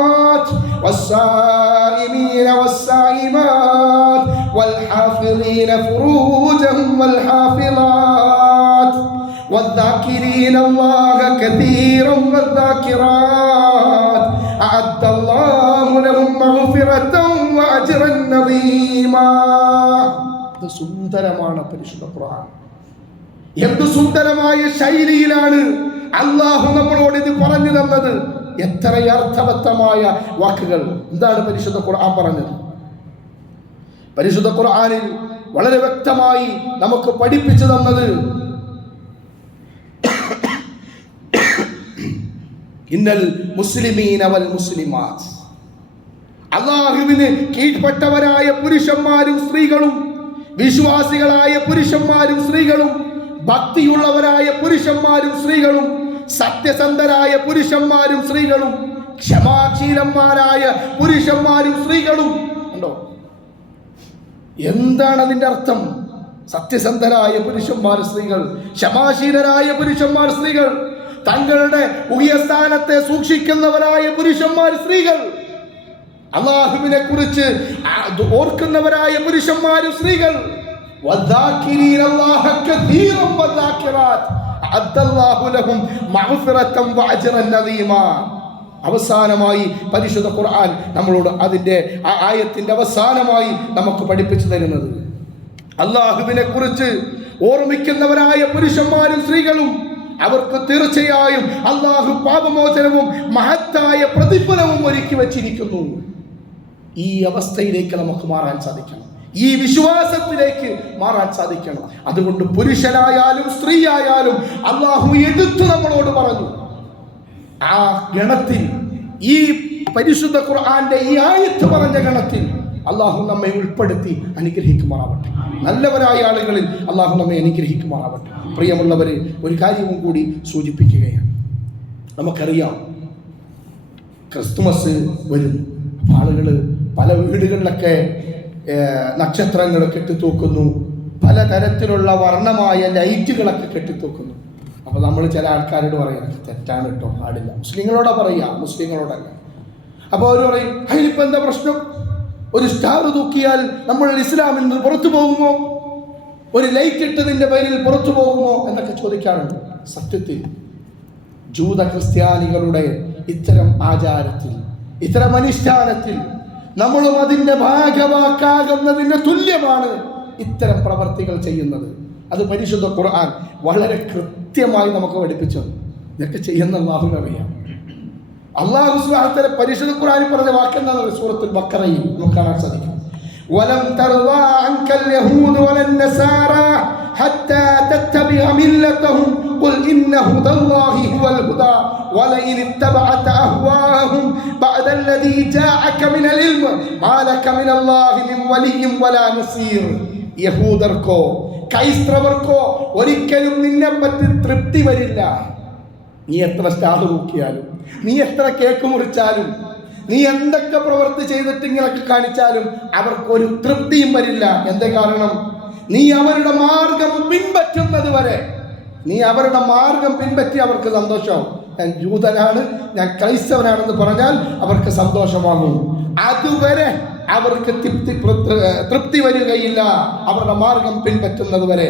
والصائمين والصائمات والحافظين فروجهم والحافظات والذاكرين الله كثيرا والذاكرات أعد الله لهم مغفرة وأجرا عظيما. ഇത് സുന്ദരമാണ് പരിശുദ്ധ ഖുർആൻ. എന്ത് സുന്ദരമായ ശൈലിയിലാണ് അല്ലാഹു നമ്മളോട് ഇത് പറഞ്ഞു തന്നത്. എത്ര അർത്ഥവത്തമായ വാക്കുകൾ. എന്താണ് പരിശുദ്ധ ഖുർആൻ പറഞ്ഞത്? പരിശുദ്ധ ഖുർആനിൽ വളരെ വ്യക്തമായി നമുക്ക് പഠിപ്പിച്ചു തന്നത് ഇന്നൽ മുസ്ലിമീന വൽ മുസ്ലിമാത്ത്, അല്ലാഹുവിന് കീഴ്പ്പെട്ടവരായ പുരുഷന്മാരും സ്ത്രീകളും, വിശ്വാസികളായ പുരുഷന്മാരും സ്ത്രീകളും, ഭക്തിയുള്ളവരായ പുരുഷന്മാരും സ്ത്രീകളും, സത്യസന്ധരായ പുരുഷന്മാരും സ്ത്രീകളും, ക്ഷമാശീലന്മാരായ പുരുഷന്മാരും സ്ത്രീകളും ഉണ്ടോ? എന്താണ് അതിന്റെ അർത്ഥം? സത്യസന്ധരായ പുരുഷന്മാർ സ്ത്രീകൾ, ക്ഷമാശീലരായ പുരുഷന്മാർ സ്ത്രീകൾ, തങ്ങളുടെ ഉയർസ്ഥാനത്തെ സൂക്ഷിക്കുന്നവരായ പുരുഷന്മാർ സ്ത്രീകൾ, അല്ലാഹുവിനെ കുറിച്ച് ഓർക്കുന്നവരായ പുരുഷന്മാരും സ്ത്രീകൾ. അവസാനമായി പരിശുദ്ധ ഖുർആൻ നമ്മളോട് അതിന്റെ ആ ആയത്തിന്റെ അവസാനമായി നമുക്ക് പഠിപ്പിച്ചു തരുന്നത്, അല്ലാഹുവിനെ കുറിച്ച് ഓർമ്മിക്കുന്നവരായ പുരുഷന്മാരും സ്ത്രീകളും അവർക്ക് തീർച്ചയായും അല്ലാഹു പാപമോചനവും മഹത്തായ പ്രതിഫലവും ഒരുക്കി വച്ചിരിക്കുന്നു. ഈ അവസ്ഥയിലേക്ക് നമുക്ക് മാറാൻ സാധിക്കണം, ഈ വിശ്വാസത്തിലേക്ക് മാറാൻ സാധിക്കണം. അതുകൊണ്ട് പുരുഷനായാലും സ്ത്രീ ആയാലും അല്ലാഹു എടുത്തു നമ്മളോട് പറഞ്ഞു. ആ ഗണത്തിൽ, ഈ പരിശുദ്ധ ഖുർആന്റെ ഈ ആയത്ത് പറഞ്ഞ ഗണത്തിൽ അല്ലാഹു നമ്മെ ഉൾപ്പെടുത്തി അനുഗ്രഹിക്കുമാറാവട്ടെ. നല്ലവരായ ആളുകളിൽ അല്ലാഹു നമ്മെ അനുഗ്രഹിക്കുമാറാവട്ടെ. പ്രിയമുള്ളവരെ, ഒരു കാര്യവും കൂടി സൂചിപ്പിക്കുകയാണ്. നമുക്കറിയാം ക്രിസ്തുമസ് വരുന്നു. ആളുകൾ പല വീടുകളിലൊക്കെ നക്ഷത്രങ്ങൾ കെട്ടിത്തൂക്കുന്നു, പലതരത്തിലുള്ള വർണ്ണമായ ലൈറ്റുകളൊക്കെ കെട്ടിത്തൂക്കുന്നു. അപ്പോൾ നമ്മൾ ചില ആൾക്കാരോട് പറയാം, തെറ്റാണ് കേട്ടോ, പാടില്ല. മുസ്ലിങ്ങളോടാ പറയുക, മുസ്ലിങ്ങളോടല്ല. അപ്പോൾ അവർ പറയും, അതിനിപ്പോൾ എന്താ പ്രശ്നം? ഒരു സ്റ്റാർ തൂക്കിയാൽ നമ്മൾ ഇസ്ലാമിൽ നിന്ന് പുറത്തു പോകുമോ? ഒരു ലൈറ്റ് ഇട്ടതിൻ്റെ പേരിൽ പുറത്തു പോകുമോ എന്നൊക്കെ ചോദിക്കാറുണ്ട്. സത്യത്തിൽ ജൂത ക്രിസ്ത്യാനികളുടെ ഇത്തരം ആചാരത്തിൽ, ഇത്തരം അനുഷ്ഠാനത്തിൽ നമ്മളും അതിൻ്റെ ഭാഗവാക്കാകുന്നതിന് തുല്യമാണ് ഇത്തരം പ്രവർത്തികൾ ചെയ്യുന്നത്. അത് പരിശുദ്ധ ഖുർആൻ വളരെ കൃത്യമായി നമുക്ക് പഠിപ്പിച്ചു. ഇതൊക്കെ ചെയ്യുന്ന അല്ലാഹുവിനറിയാം. അല്ലാഹു സുബ്ഹാനഹു വ തആല പരിശുദ്ധ ഖുർആനിൽ പറഞ്ഞ വാക്കെന്താണ്? സൂറത്തുൽ ബഖറയിൽ നമുക്ക് കാണാൻ സാധിക്കും. വലം തർവാ അൻകൽ യഹൂദ വലൻ നസാറ ഹത്താ തത്തബിഅ മില്ലതഹും ഖുൽ ഇന്ന ഹുദല്ലാഹി ഹുവൽ ഹുദാ വലഇൻ ഇത്തബഅത അഹ്വാഅഹും ബഅദല്ലദീ ജാഅക മിനൽ ഇൽമ മാ ലക മിനല്ലാഹി മിൻ വലിയ്യിൻ വലാ നസീർ. യഹൂദർക്കോ ക്രൈസ്തവർക്കോ ഒരിക്കലും നിന്നെപ്പറ്റി തൃപ്തി വരില്ല. നീ എത്ര സ്റ്റാർ തൂക്കിയാലും, നീ എത്ര കേക്ക് മുറിച്ചാലും, നീ എന്തൊക്കെ പ്രവൃത്തി ചെയ്തിട്ട് ഇങ്ങനെയൊക്കെ കാണിച്ചാലും അവർക്കൊരു തൃപ്തിയും വരില്ല. എന്താ കാരണം? നീ അവരുടെ മാർഗം പിൻപറ്റുന്നത് വരെ, നീ അവരുടെ മാർഗം പിൻപറ്റി അവർക്ക് സന്തോഷമാവും. ഞാൻ ജൂതനാണ്, ഞാൻ ക്രൈസ്തവനാണെന്ന് പറഞ്ഞാൽ അവർക്ക് സന്തോഷമാകും. അതുവരെ അവർക്ക് തൃപ്തി വരികയില്ല, അവരുടെ മാർഗം പിൻപറ്റുന്നത് വരെ.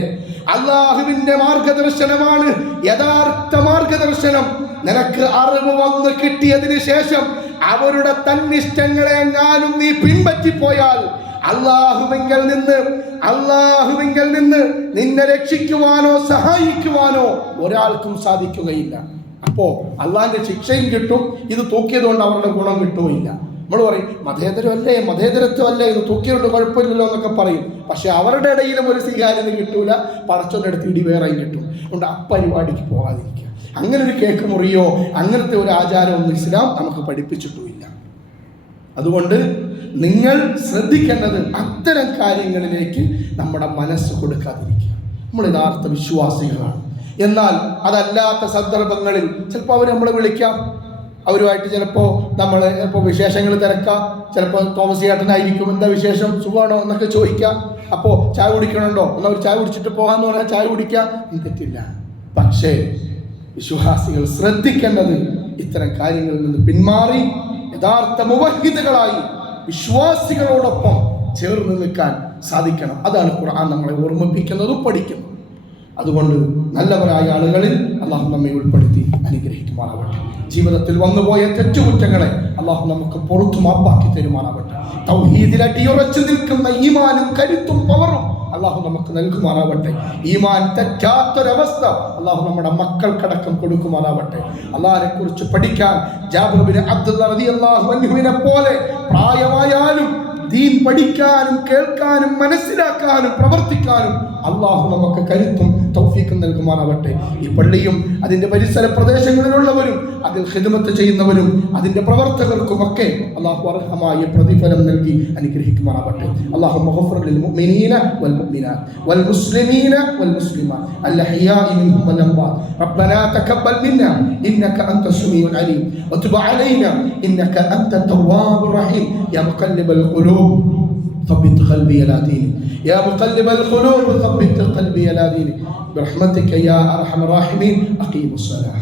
അല്ലാഹുവിന്റെ മാർഗദർശനമാണ് യഥാർത്ഥ മാർഗദർശനം. നിനക്ക് അറിവ് വന്ന് കിട്ടിയതിന് ശേഷം അവരുടെ തന്നിഷ്ടങ്ങളെ എങ്ങാനും നീ പിൻപറ്റിപ്പോയാൽ അല്ലാഹുവിങ്കൽ നിന്ന് നിന്നെ രക്ഷിക്കുവാനോ സഹായിക്കുവാനോ ഒരാൾക്കും സാധിക്കുകയില്ല. അപ്പോ അള്ളാഹിന്റെ ശിക്ഷയും കിട്ടും, ഇത് തൂക്കിയതുകൊണ്ട് അവരുടെ ഗുണം കിട്ടുകയില്ല. നമ്മൾ പറയും മതേതരത്വമല്ലേ, ഇത് തൂക്കിയുണ്ട് കുഴപ്പമില്ലല്ലോ എന്നൊക്കെ പറയും. പക്ഷെ അവരുടെ ഇടയിലും ഒരു സ്വീകാര്യത കിട്ടൂല, പടച്ചോന്റെ അടുത്ത് ഇടി വേറെയും കിട്ടും. അതുകൊണ്ട് അപ്പരിപാടിക്ക് പോകാതിരിക്കുക. അങ്ങനെ ഒരു കേക്ക് മുറിയോ അങ്ങനത്തെ ഒരു ആചാരമൊന്നും ഇസ്ലാം നമുക്ക് പഠിപ്പിച്ചിട്ടുമില്ല. അതുകൊണ്ട് നിങ്ങൾ ശ്രദ്ധിക്കേണ്ടത് അത്തരം കാര്യങ്ങളിലേക്ക് നമ്മുടെ മനസ്സ് കൊടുക്കാതിരിക്കുക. നമ്മൾ യഥാർത്ഥ വിശ്വാസികളാണ്. എന്നാൽ അതല്ലാത്ത സന്ദർഭങ്ങളിൽ ചിലപ്പോൾ അവർ നമ്മളെ വിളിക്കാം, അവരുമായിട്ട് ചിലപ്പോൾ നമ്മൾ ഇപ്പോൾ വിശേഷങ്ങൾ തിരക്കാം. ചിലപ്പോൾ തോമസ് ചേട്ടനായിരിക്കും, എന്താ വിശേഷം, സുഖമാണോ എന്നൊക്കെ ചോദിക്കാം. അപ്പോൾ ചായ കുടിക്കണുണ്ടോ, എന്നാൽ ഒരു ചായ കുടിച്ചിട്ട് പോകാമെന്ന് പറഞ്ഞാൽ ചായ കുടിക്കാം, തെറ്റില്ല. പക്ഷേ വിശ്വാസികൾ ശ്രദ്ധിക്കേണ്ടത് ഇത്തരം കാര്യങ്ങളിൽ നിന്ന് പിന്മാറി യഥാർത്ഥ മുവഹിദുകളായി വിശ്വാസികളോടൊപ്പം ചേർന്ന് നിൽക്കാൻ സാധിക്കണം. അതാണ് ഖുർആൻ നമ്മളെ ഓർമ്മിപ്പിക്കുന്നതും പഠിക്കുന്നത്. അതുകൊണ്ട് നല്ലവരായ ആളുകളിൽ അള്ളാഹു നമ്മെ ഉൾപ്പെടുത്തി അനുഗ്രഹിക്കുമാറാവട്ടെ. ജീവിതത്തിൽ വന്നുപോയ തെറ്റുകുറ്റങ്ങളെ അള്ളാഹു നമുക്ക് പുറത്തു മാപ്പാക്കി തരുമാറാവട്ടെ. തൗഹീദിൽ അടിയുറച്ചു നിൽക്കുന്ന ഈമാനും കരുത്തും പവറും അള്ളാഹു നമുക്ക് നൽകുമാറാവട്ടെ. ഈമാൻ തെറ്റാത്തൊരവസ്ഥ അള്ളാഹു നമ്മുടെ മക്കൾക്കടക്കം കൊടുക്കുമാറാവട്ടെ. അള്ളാഹിനെ കുറിച്ച് പഠിക്കാൻ ജാബിർ ബിൻ അബ്ദുല്ലാ റളിയല്ലാഹു അൻഹുവിനെ പോലെ പ്രായമായാലും ദീൻ പഠിക്കാനും കേൾക്കാനും മനസ്സിലാക്കാനും പ്രവർത്തിക്കാനും അള്ളാഹു നമുക്ക് കരുത്തും തൗഫീഖ് നൽകുമാറാവട്ടെ. ഈ പള്ളിയും അതിന്റെ പരിസര പ്രദേശങ്ങളിലുള്ളവരും അതിൽ ഖിദ്മത്ത് ചെയ്യുന്നവരും അതിന്റെ പ്രവർത്തകർക്കുമൊക്കെ അല്ലാഹു അർഹമായ പ്രതിഫലം നൽകി അനുഗ്രഹിക്കുമാറാവട്ടെ. അല്ലാഹുമ്മ ഗഫിർ ലിൽ മുഅ്മിനീന വൽ മുഅ്മിനാത്ത് വൽ മുസ്ലിമീന വൽ മുസ്ലിമാത്ത് അൽഹയാഇ മിൻഹും വൽ അംവാത്. റബ്ബനാ തഖബ്ബൽ മിന്നാ ഇന്നക അൻതസ് സമീഉൽ അലീം വതുബ് അലൈനാ ഇന്നക അൻതത് തവ്വാബുർ റഹീം. യാ മുഖല്ലിബൽ ഖുലൂബ് ثبت قلبي على دينك يا مقلب القلوب ثبت قلبي على دينك برحمتك يا ارحم الراحمين. اقيموا الصلاه.